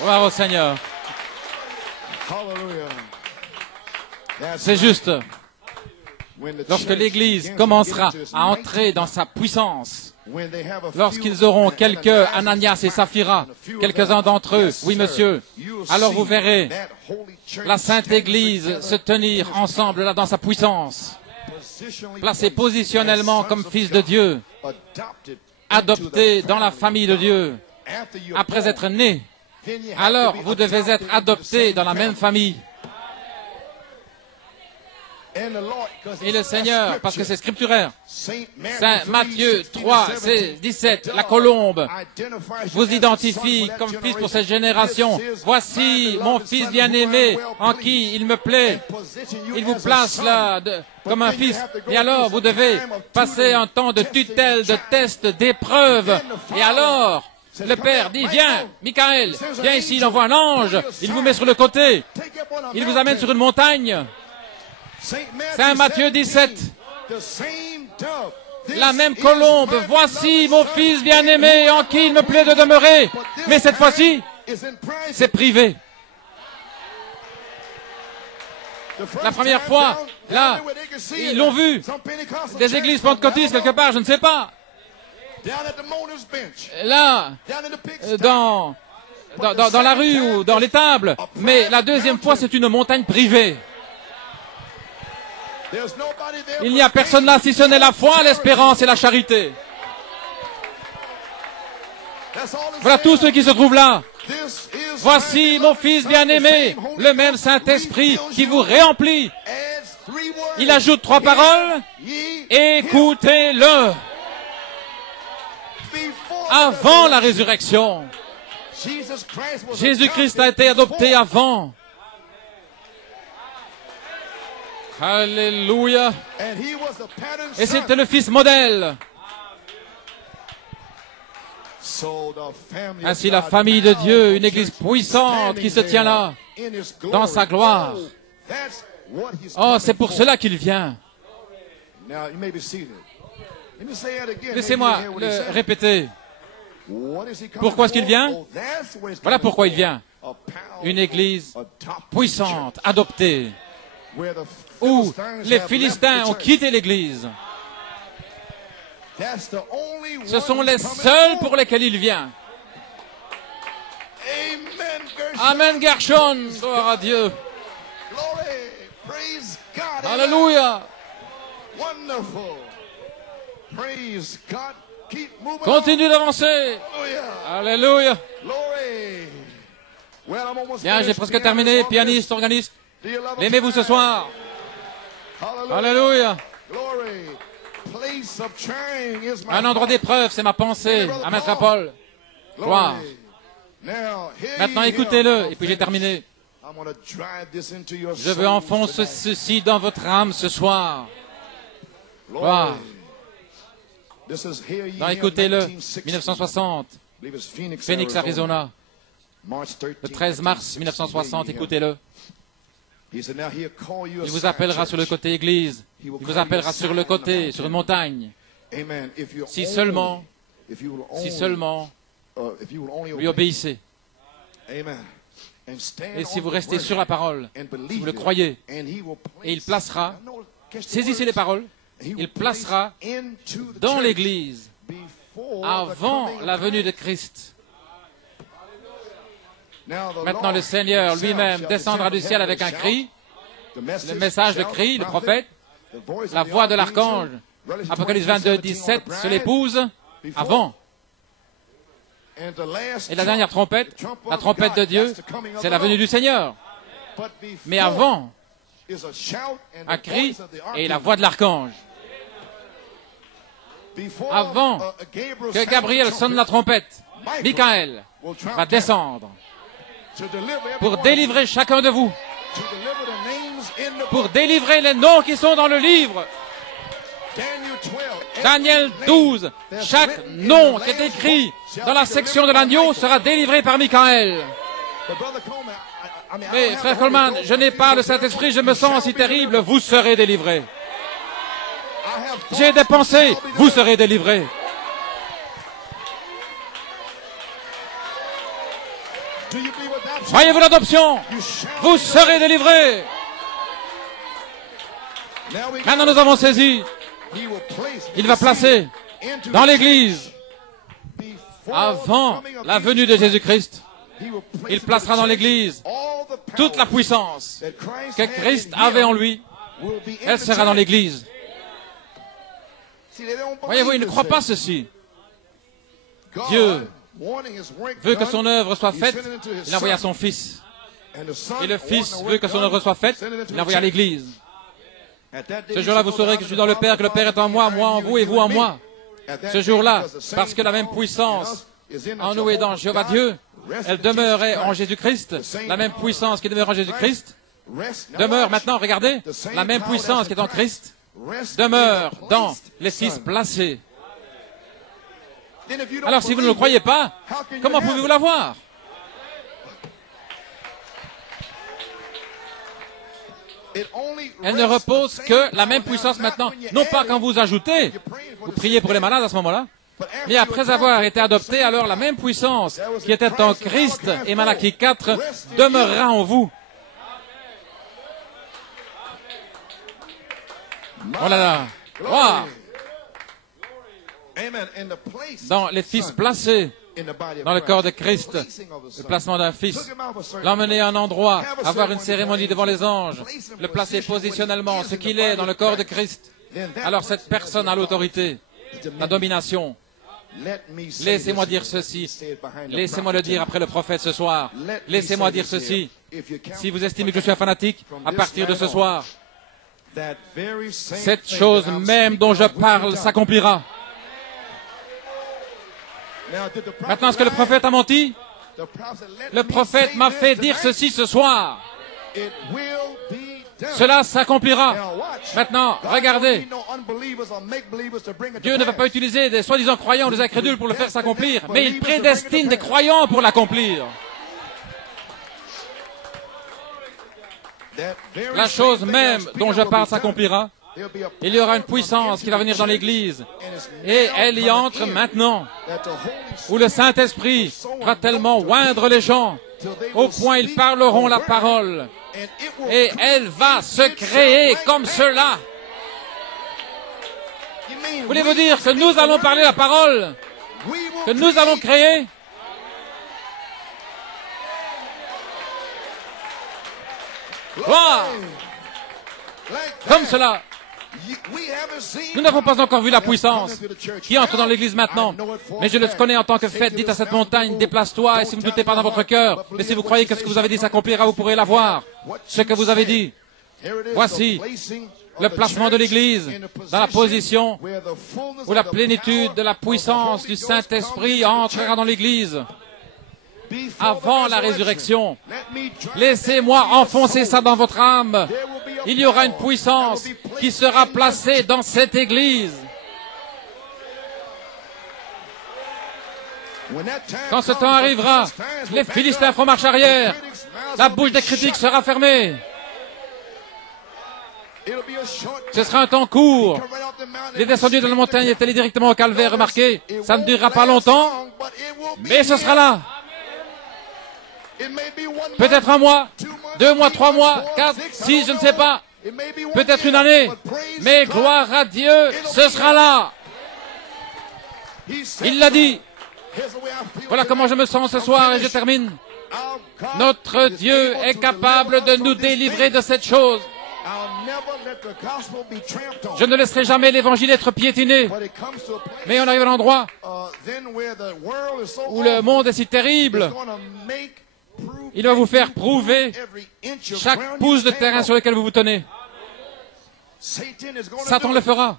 Gloire au Seigneur. C'est juste. Lorsque l'Église commencera à entrer dans sa puissance, lorsqu'ils auront quelques Ananias et Saphira, quelques-uns d'entre eux, oui monsieur, alors vous verrez la Sainte Église se tenir ensemble là dans sa puissance, placés positionnellement comme fils de Dieu, adoptés dans la famille de Dieu, après être nés, alors vous devez être adoptés dans la même famille. Et le Seigneur, parce que c'est scripturaire. Saint Matthieu 3, 17, la colombe vous identifie comme fils pour cette génération. Voici mon fils bien-aimé en qui il me plaît. Il vous place là comme un fils. Et alors, vous devez passer un temps de tutelle, de test, d'épreuve. Et alors, le Père dit, viens, Michael, viens ici, il envoie un ange, il vous met sur le côté, il vous amène sur une montagne. Saint Matthieu 17, la même colombe, voici mon fils bien-aimé en qui il me plaît de demeurer. Mais cette fois-ci, c'est privé. La première fois, là, ils l'ont vu. Des églises pentecôtistes quelque part, je ne sais pas. Là, dans la rue ou dans l'étable. Mais la deuxième fois, c'est une montagne privée. Il n'y a personne là si ce n'est la foi, l'espérance et la charité. Voilà tous ceux qui se trouvent là. Voici mon fils bien-aimé, le même Saint-Esprit qui vous réemplit. Il ajoute 3 paroles. Écoutez-le. Avant la résurrection, Jésus-Christ a été adopté avant. Alléluia. Et c'était le fils modèle. Ainsi la famille de Dieu, une église puissante qui se tient là, dans sa gloire. Oh, c'est pour cela qu'il vient. Laissez-moi le répéter. Pourquoi est-ce qu'il vient? Voilà pourquoi il vient. Une église puissante, adoptée, où les Philistins ont quitté l'église. Ce sont les seuls pour lesquels il vient. Amen, Gershon. Gloire à Dieu. Alléluia. Continue d'avancer. Alléluia. Bien, j'ai presque terminé. Pianiste, organiste. L'aimez-vous ce soir? Alléluia. Un endroit d'épreuve, c'est ma pensée. À Maître Paul. Gloire. Maintenant, écoutez-le. Et puis j'ai terminé. Je veux enfoncer ceci dans votre âme ce soir. Gloire. Non, écoutez-le. 1960. Phoenix, Arizona. Le 13 mars 1960, écoutez-le. Il vous appellera sur le côté église. Il vous appellera sur le côté, sur une montagne. Si seulement lui obéissez. Et si vous restez sur la parole, si vous le croyez, et il placera, saisissez les paroles, il placera dans l'église avant la venue de Christ. Maintenant, le Seigneur lui-même descendra du ciel avec un cri, le message de cri, le prophète, la voix de l'archange, Apocalypse 22, 17, sur l'épouse, avant. Et la dernière trompette, la trompette de Dieu, c'est la venue du Seigneur. Mais avant, un cri et la voix de l'archange. Avant que Gabriel sonne la trompette, Michael va descendre pour délivrer chacun de vous, pour délivrer les noms qui sont dans le livre. Daniel 12, chaque nom qui est écrit dans la section de l'agneau sera délivré par Michael. Mais frère Coleman, je n'ai pas le Saint-Esprit, je me sens si terrible, vous serez délivrés. J'ai des pensées, vous serez délivrés. Voyez-vous l'adoption? Vous serez délivrés. Maintenant nous avons saisi. Il va placer dans l'Église, avant la venue de Jésus-Christ, il placera dans l'Église toute la puissance que Christ avait en lui. Elle sera dans l'Église. Voyez-vous, il ne croit pas ceci. Dieu veut que son œuvre soit faite, il envoie son Fils. Et le Fils veut que son œuvre soit faite, il envoie l'Église. Ce jour-là, vous saurez que je suis dans le Père, que le Père est en moi en vous et vous en moi. Ce jour-là, parce que la même puissance en nous et dans Jéhovah Dieu, elle demeurait en Jésus-Christ, la même puissance qui demeure en Jésus-Christ, demeure maintenant, regardez, la même puissance qui est en Christ, demeure dans les fils placés. Alors si vous ne le croyez pas, comment pouvez-vous l'avoir? Elle ne repose que la même puissance maintenant. Non pas quand vous ajoutez, vous priez pour les malades à ce moment-là, mais après avoir été adopté, alors la même puissance qui était en Christ et Malachie 4 demeurera en vous. Oh là là! Wow. Dans les fils placés dans le corps de Christ, le placement d'un fils, l'emmener à un endroit, avoir une cérémonie devant les anges, le placer positionnellement, ce qu'il est dans le corps de Christ. Alors cette personne a l'autorité, la domination. Laissez-moi dire ceci, laissez-moi le dire après le prophète ce soir, laissez-moi dire ceci, si vous estimez que je suis un fanatique, à partir de ce soir, cette chose même dont je parle s'accomplira. Maintenant, est-ce que le prophète a menti? Le prophète m'a fait dire ceci ce soir. Cela s'accomplira. Maintenant, regardez. Dieu ne va pas utiliser des soi-disant croyants ou des incrédules pour le faire s'accomplir, mais il prédestine des croyants pour l'accomplir. La chose même dont je parle s'accomplira. Il y aura une puissance qui va venir dans l'Église. Et elle y entre maintenant, où le Saint-Esprit va tellement oindre les gens, au point ils parleront la parole. Et elle va se créer comme cela. Voulez-vous dire que nous allons parler la parole? Que nous allons créer? Wow. Comme cela. Nous n'avons pas encore vu la puissance qui entre dans l'Église maintenant, mais je le connais en tant que fait. Dites à cette montagne, déplace-toi, et si vous ne doutez pas dans votre cœur, mais si vous croyez que ce que vous avez dit s'accomplira, vous pourrez l'avoir. Ce que vous avez dit, voici le placement de l'Église dans la position où la plénitude de la puissance du Saint-Esprit entrera dans l'Église. Avant la résurrection, laissez-moi enfoncer ça dans votre âme. Il y aura une puissance qui sera placée dans cette Église. Quand ce temps arrivera, les Philistins feront marche arrière. La bouche des critiques sera fermée. Ce sera un temps court. Les descendus de la montagne est allés directement au calvaire. Remarquez, ça ne durera pas longtemps, mais ce sera là. Peut-être un mois, 2 mois, 3 mois, 4, 6, je ne sais pas. Peut-être une année. Mais gloire à Dieu, ce sera là. Il l'a dit. Voilà comment je me sens ce soir et je termine. Notre Dieu est capable de nous délivrer de cette chose. Je ne laisserai jamais l'évangile être piétiné. Mais on arrive à l'endroit où le monde est si terrible. Il va vous faire prouver chaque pouce de terrain sur lequel vous vous tenez. Satan le fera.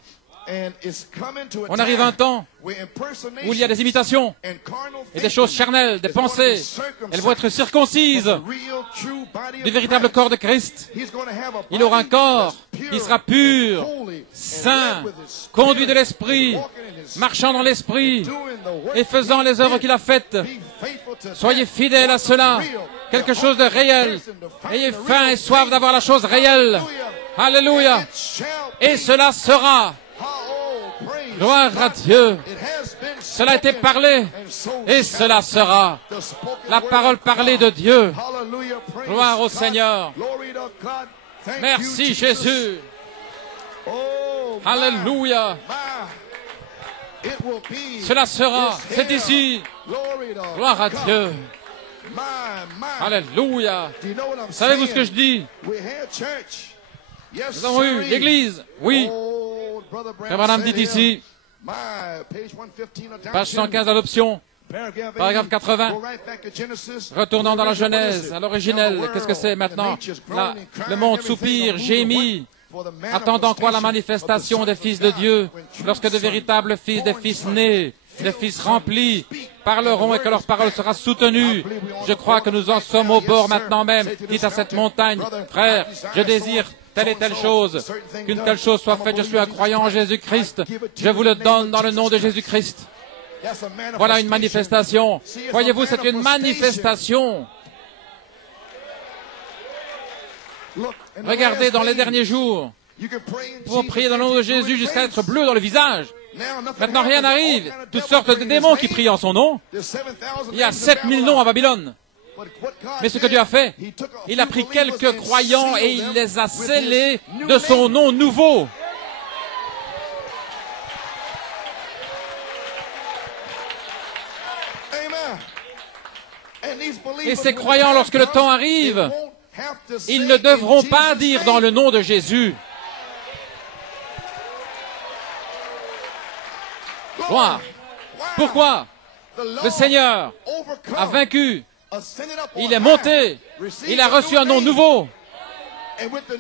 On arrive à un temps où il y a des imitations et des choses charnelles, des pensées. Elles vont être circoncises du véritable corps de Christ. Il aura un corps qui sera pur, saint, conduit de l'Esprit, marchant dans l'Esprit et faisant les œuvres qu'il a faites. Soyez fidèles à cela. Quelque chose de réel. Ayez faim et soif d'avoir la chose réelle. Alléluia. Et cela sera. Gloire à Dieu. Cela a été parlé et cela sera. La parole parlée de Dieu. Gloire au Seigneur. Merci Jésus. Alléluia. Cela sera. C'est ici. Gloire à Dieu. Alléluia. Savez-vous ce que je dis? Nous avons eu l'Église. Oui. Frère Branham dit ici, page 115 à l'option, paragraphe 80, retournant dans la Genèse, à l'originel, qu'est-ce que c'est maintenant? Le monde soupire, gémit, Attendant quoi la manifestation des fils de Dieu, lorsque de véritables fils, des fils nés, des fils remplis, parleront et que leur parole sera soutenue. Je crois que nous en sommes au bord maintenant même. Dites à cette montagne, frère, je désire telle et telle chose, qu'une telle chose soit faite. Je suis un croyant en Jésus-Christ. Je vous le donne dans le nom de Jésus-Christ. Voilà une manifestation. Voyez-vous, c'est une manifestation. Regardez, dans les derniers jours, pour prier dans le nom de Jésus jusqu'à être bleu dans le visage. Maintenant, rien n'arrive. Toutes sortes de démons qui prient en son nom. Il y a 7000 noms à Babylone. Mais ce que Dieu a fait, il a pris quelques croyants et il les a scellés de son nom nouveau. Et ces croyants, lorsque le temps arrive, ils ne devront pas dire dans le nom de Jésus. Gloire. Pourquoi? Le Seigneur a vaincu. Il est monté. Il a reçu un nom nouveau.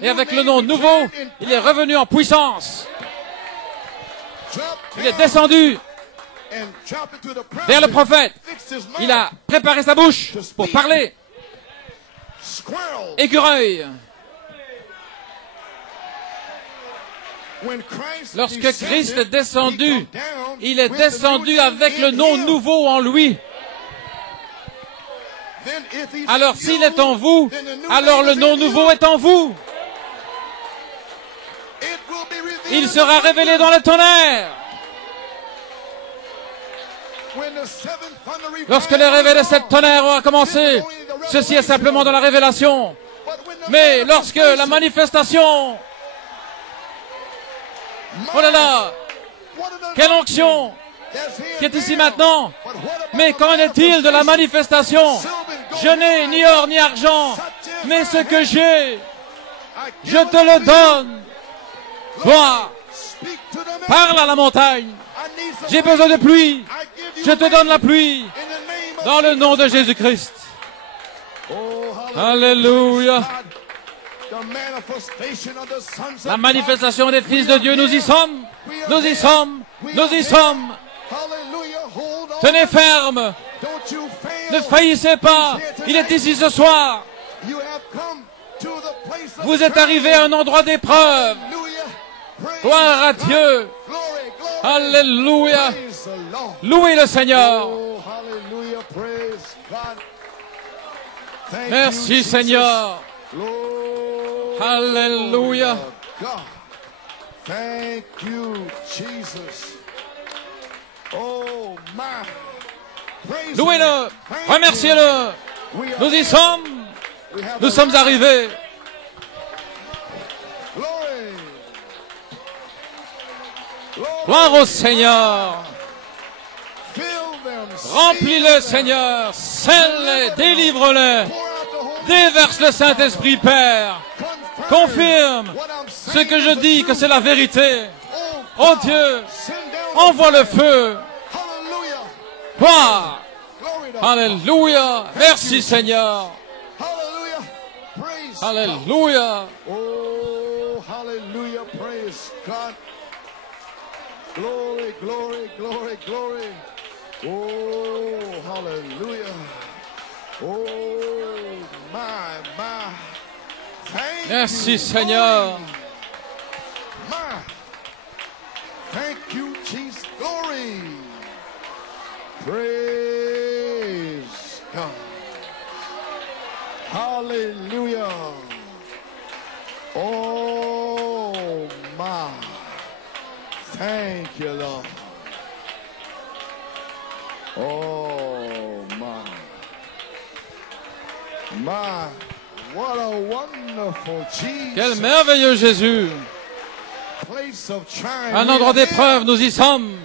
Et avec le nom nouveau, il est revenu en puissance. Il est descendu vers le prophète. Il a préparé sa bouche pour parler. Écureuil. Lorsque Christ est descendu, il est descendu avec le nom nouveau en lui. Alors s'il est en vous, alors le nom nouveau est en vous. Il sera révélé dans le tonnerre. Lorsque le réveil de cette tonnerre aura commencé, ceci est simplement dans la révélation. Mais lorsque la manifestation... Oh là là! Quelle onction qui est ici maintenant! Mais qu'en est-il de la manifestation? Je n'ai ni or ni argent, mais ce que j'ai, je te le donne. Vois, parle à la montagne. J'ai besoin de pluie. Je te donne la pluie. Dans le nom de Jésus-Christ. Alléluia. La manifestation des fils de Dieu, nous y sommes. Nous y sommes. Nous y sommes. Tenez ferme. Ne faillissez pas. Il est ici ce soir. Vous êtes arrivés à un endroit d'épreuve. Gloire à Dieu. Alléluia. Louez le Seigneur. Merci Seigneur. Alléluia. Thank you, Jesus. Oh my. Louez-le, remerciez-le. Nous y sommes. Nous sommes arrivés. Gloire au Seigneur. Remplis-le, Seigneur. Scelle-les, délivre-les. Déverse le Saint-Esprit, Père. Confirme ce que je dis, que c'est la vérité. Oh Dieu, envoie le feu. Gloire. Alléluia. Merci Seigneur. Alléluia. Oh, hallelujah. Praise God. Glory, glory, glory, glory. Oh, hallelujah. Oh, my. Thank Merci you, Seigneur. Thank you, Jesus. Glory. Praise God. Hallelujah. Oh, my. Thank you, Lord. Oh, my. What a wonderful Jesus. Quel merveilleux Jésus. Un endroit d'épreuve, nous y sommes.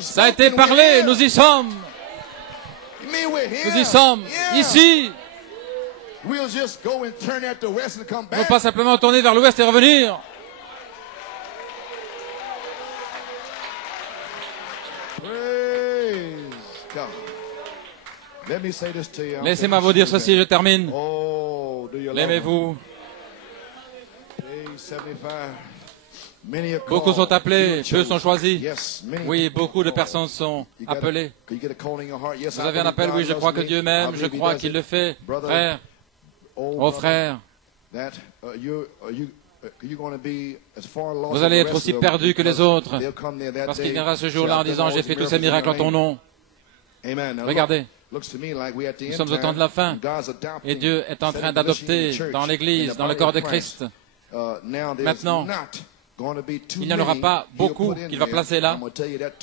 Ça a été parlé, nous y sommes. Nous y sommes. Ici. On ne va pas simplement tourner vers l'ouest et revenir. Laissez-moi vous dire ceci, je termine. L'aimez-vous? Beaucoup sont appelés, peu sont choisis. Oui, beaucoup de personnes sont appelées. Vous avez un appel, oui, je crois que Dieu m'aime, je crois qu'il le fait. Frère, oh frère, vous allez être aussi perdu que les autres, parce qu'il viendra ce jour-là en disant, j'ai fait tous ces miracles en ton nom. Regardez, nous sommes au temps de la fin, et Dieu est en train d'adopter dans l'Église, dans le corps de Christ. Maintenant, il n'y en aura pas beaucoup qu'il va placer là.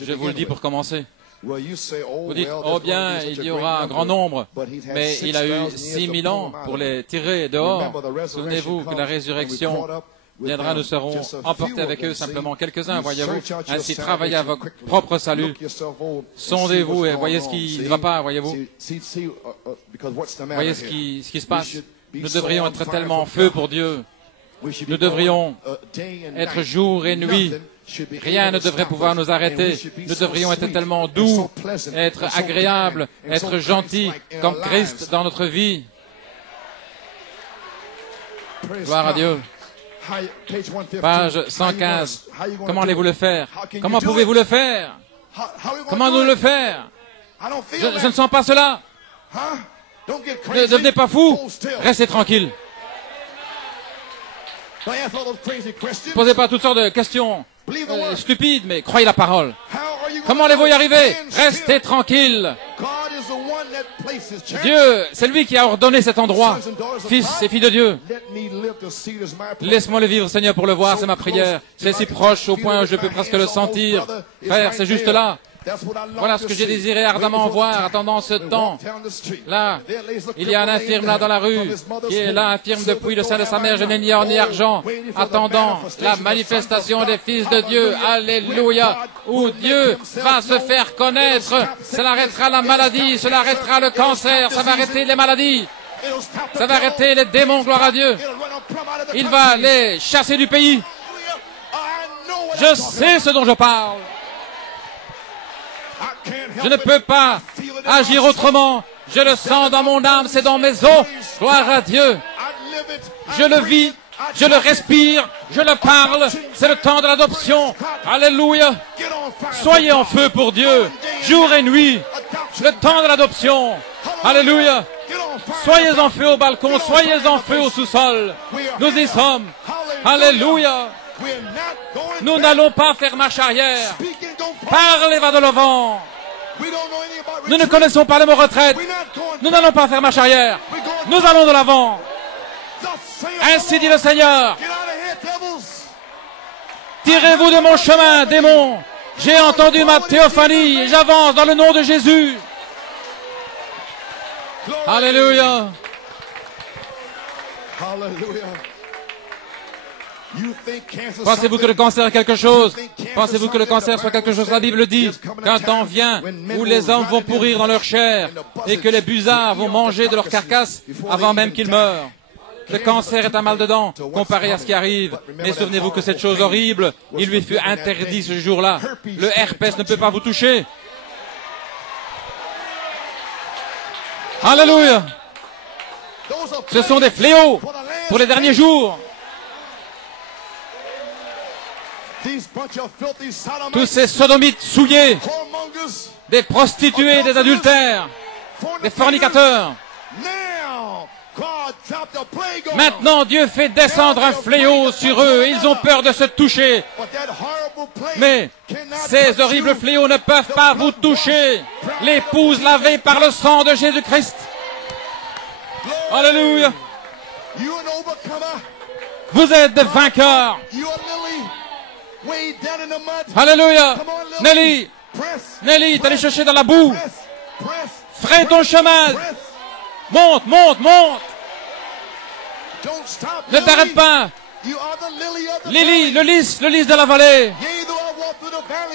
Je vous le dis pour commencer. Vous dites, oh bien, il y aura un grand nombre, mais il a eu 6000 ans pour les tirer dehors. Souvenez-vous que la résurrection viendra, nous serons emportés avec eux, simplement quelques-uns, voyez-vous. Ainsi, travaillez à votre propre salut. Sondez-vous et voyez ce qui ne va pas, voyez-vous. Voyez ce qui se passe. Nous devrions être tellement en feu pour Dieu. Nous devrions être jour et nuit. Rien ne devrait pouvoir nous arrêter. Nous devrions être tellement doux, être agréables, être gentils comme Christ dans notre vie. Gloire à Dieu. Page 115. Comment allez-vous le faire? Comment pouvez-vous le faire? Comment nous le faire? Je ne sens pas cela. Ne devenez pas fou. Restez tranquille. Ne posez pas toutes sortes de questions stupides, mais croyez la parole. Comment allez-vous y arriver? Restez tranquille. Dieu, c'est lui qui a ordonné cet endroit. Fils et filles de Dieu, laisse-moi le vivre, Seigneur, pour le voir, c'est ma prière. C'est si proche au point où je peux presque le sentir. Frère, c'est juste là. Voilà ce que j'ai désiré ardemment voir, attendant ce temps. Là, il y a un infirme là dans la rue, qui est là, infirme depuis le sein de sa mère, je n'ai ni or ni argent, attendant la manifestation des fils de Dieu. Alléluia, où Dieu va se faire connaître. Cela arrêtera la maladie, cela arrêtera le cancer, ça va arrêter les maladies, ça va arrêter les démons, gloire à Dieu. Il va les chasser du pays. Je sais ce dont je parle. Je ne peux pas agir autrement. Je le sens dans mon âme, c'est dans mes os. Gloire à Dieu. Je le vis, je le respire, je le parle. C'est le temps de l'adoption. Alléluia. Soyez en feu pour Dieu, jour et nuit. Le temps de l'adoption. Alléluia. Soyez en feu au balcon, soyez en feu au sous-sol. Nous y sommes. Alléluia. Nous n'allons pas faire marche arrière. Parlez va de l'avant. Nous ne connaissons pas le mot retraite. Nous n'allons pas faire marche arrière. Nous allons de l'avant. Ainsi dit le Seigneur. Tirez-vous de mon chemin, démons. J'ai entendu ma théophanie et j'avance dans le nom de Jésus. Alléluia. Alléluia. Pensez-vous que le cancer est quelque chose? Pensez-vous que le cancer soit quelque chose? La Bible dit qu'un temps vient où les hommes vont pourrir dans leur chair et que les busards vont manger de leur carcasse avant même qu'ils meurent. Le cancer est un mal de dents comparé à ce qui arrive. Mais souvenez-vous que cette chose horrible, il lui fut interdit ce jour-là. Le herpès ne peut pas vous toucher. Alléluia. Ce sont des fléaux pour les derniers jours. Tous ces sodomites souillés, des prostituées, des adultères, des fornicateurs. Maintenant, Dieu fait descendre un fléau sur eux. Ils ont peur de se toucher. Mais ces horribles fléaux ne peuvent pas vous toucher. L'épouse lavée par le sang de Jésus-Christ. Alléluia. Vous êtes des vainqueurs. Alléluia. Nelly, Nelly, t'allais chercher dans la boue. Fraye ton chemin. Monte, monte, monte. Ne t'arrête pas. Lily, le lys de la vallée.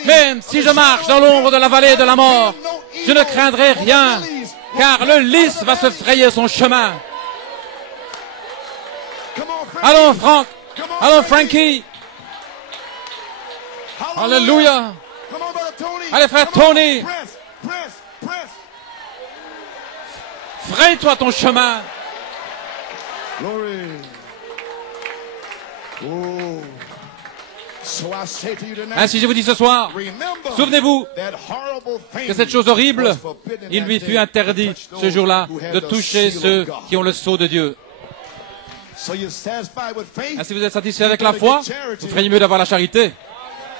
Même si je marche dans l'ombre de la vallée de la mort, je ne craindrai rien, car le lys va se frayer son chemin. Allons, Franck. Allons, Frankie. Alléluia. Allez, frère Tony. Fraye-toi ton chemin. Oh. So I say to you tonight, Ainsi je vous dis ce soir, souvenez-vous that horrible thing que cette chose horrible, was forbidden il that lui day fut interdit to touch ce jour-là those who had de the toucher seal ceux of God. qui ont le sceau de Dieu. So you're satisfied with faith? Ainsi vous êtes satisfait avec la foi, vous feriez mieux d'avoir la charité.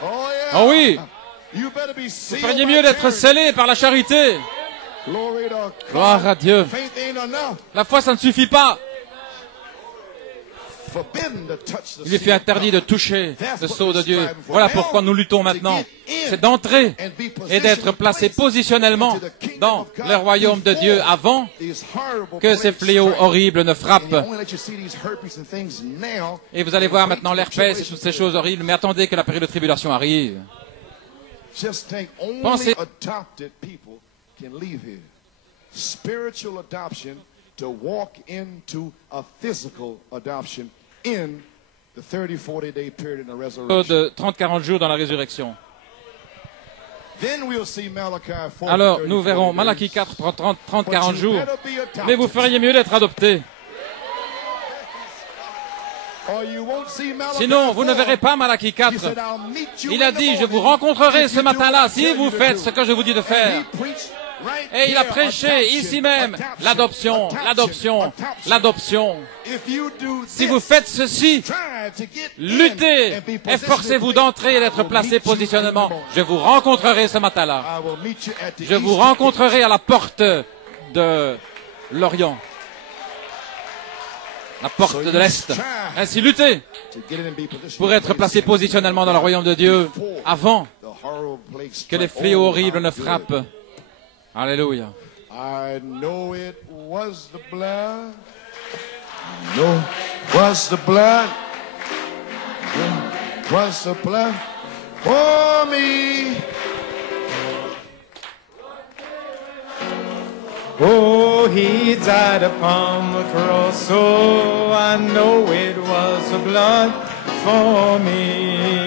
Oh, yeah. Oh oui, You better be vous sealed feriez by mieux d'être charity. scellé par la charité. Glory to God. Gloire à Dieu. Faith ain't enough. La foi, ça ne suffit pas. Forbidden to touch the Il lui fut seal of interdit God. de toucher That's le what sceau de we're Dieu. striving for. Voilà Now, pourquoi nous luttons maintenant. C'est d'entrer et d'être placé positionnellement dans le royaume de Dieu avant que ces fléaux horribles ne frappent. Et vous allez voir maintenant l'herpès et toutes ces choses horribles, mais attendez que la période de tribulation arrive. Pensez. Adopted people can leave here. Spiritual adoption to walk into a physical adoption in the 30-40 day period in the resurrection. De 30-40 jours dans la résurrection. Then we'll see Malachi 4, Alors 30, nous verrons 40 Malachie 4, 30-40 But you jours. better be adopted. Mais vous feriez mieux d'être adopté. Or you won't see Malachi Sinon, vous ne 4. verrez pas Malachie 4. He said, I'll meet you Il a in the dit, je vous morning rencontrerai if ce you do matin-là what I si tell vous you to faites do. ce que je vous dis de And faire. he preached right Et il a here, prêché adoption, ici même adoption, l'adoption, adoption, l'adoption, adoption. l'adoption. If you do Si this, vous faites ceci, strive to get in luttez, and be efforcez-vous positioned. d'entrer et d'être I will placé meet you in the positionnement. morning. Je vous rencontrerai ce matin-là. I will meet you at the Je vous east rencontrerai à la porte de l'Orient, la porte de l'Est. Ainsi, luttez to get in and be positioned pour être placé positionnellement dans le royaume de Dieu avant the horrible plague que strike. les fléaux Oh, horribles how ne good. frappent. Alléluia. I know it was the blood. I know it was the blood. It was the blood for me. Oh, he died upon the cross, so I know it was the blood for me.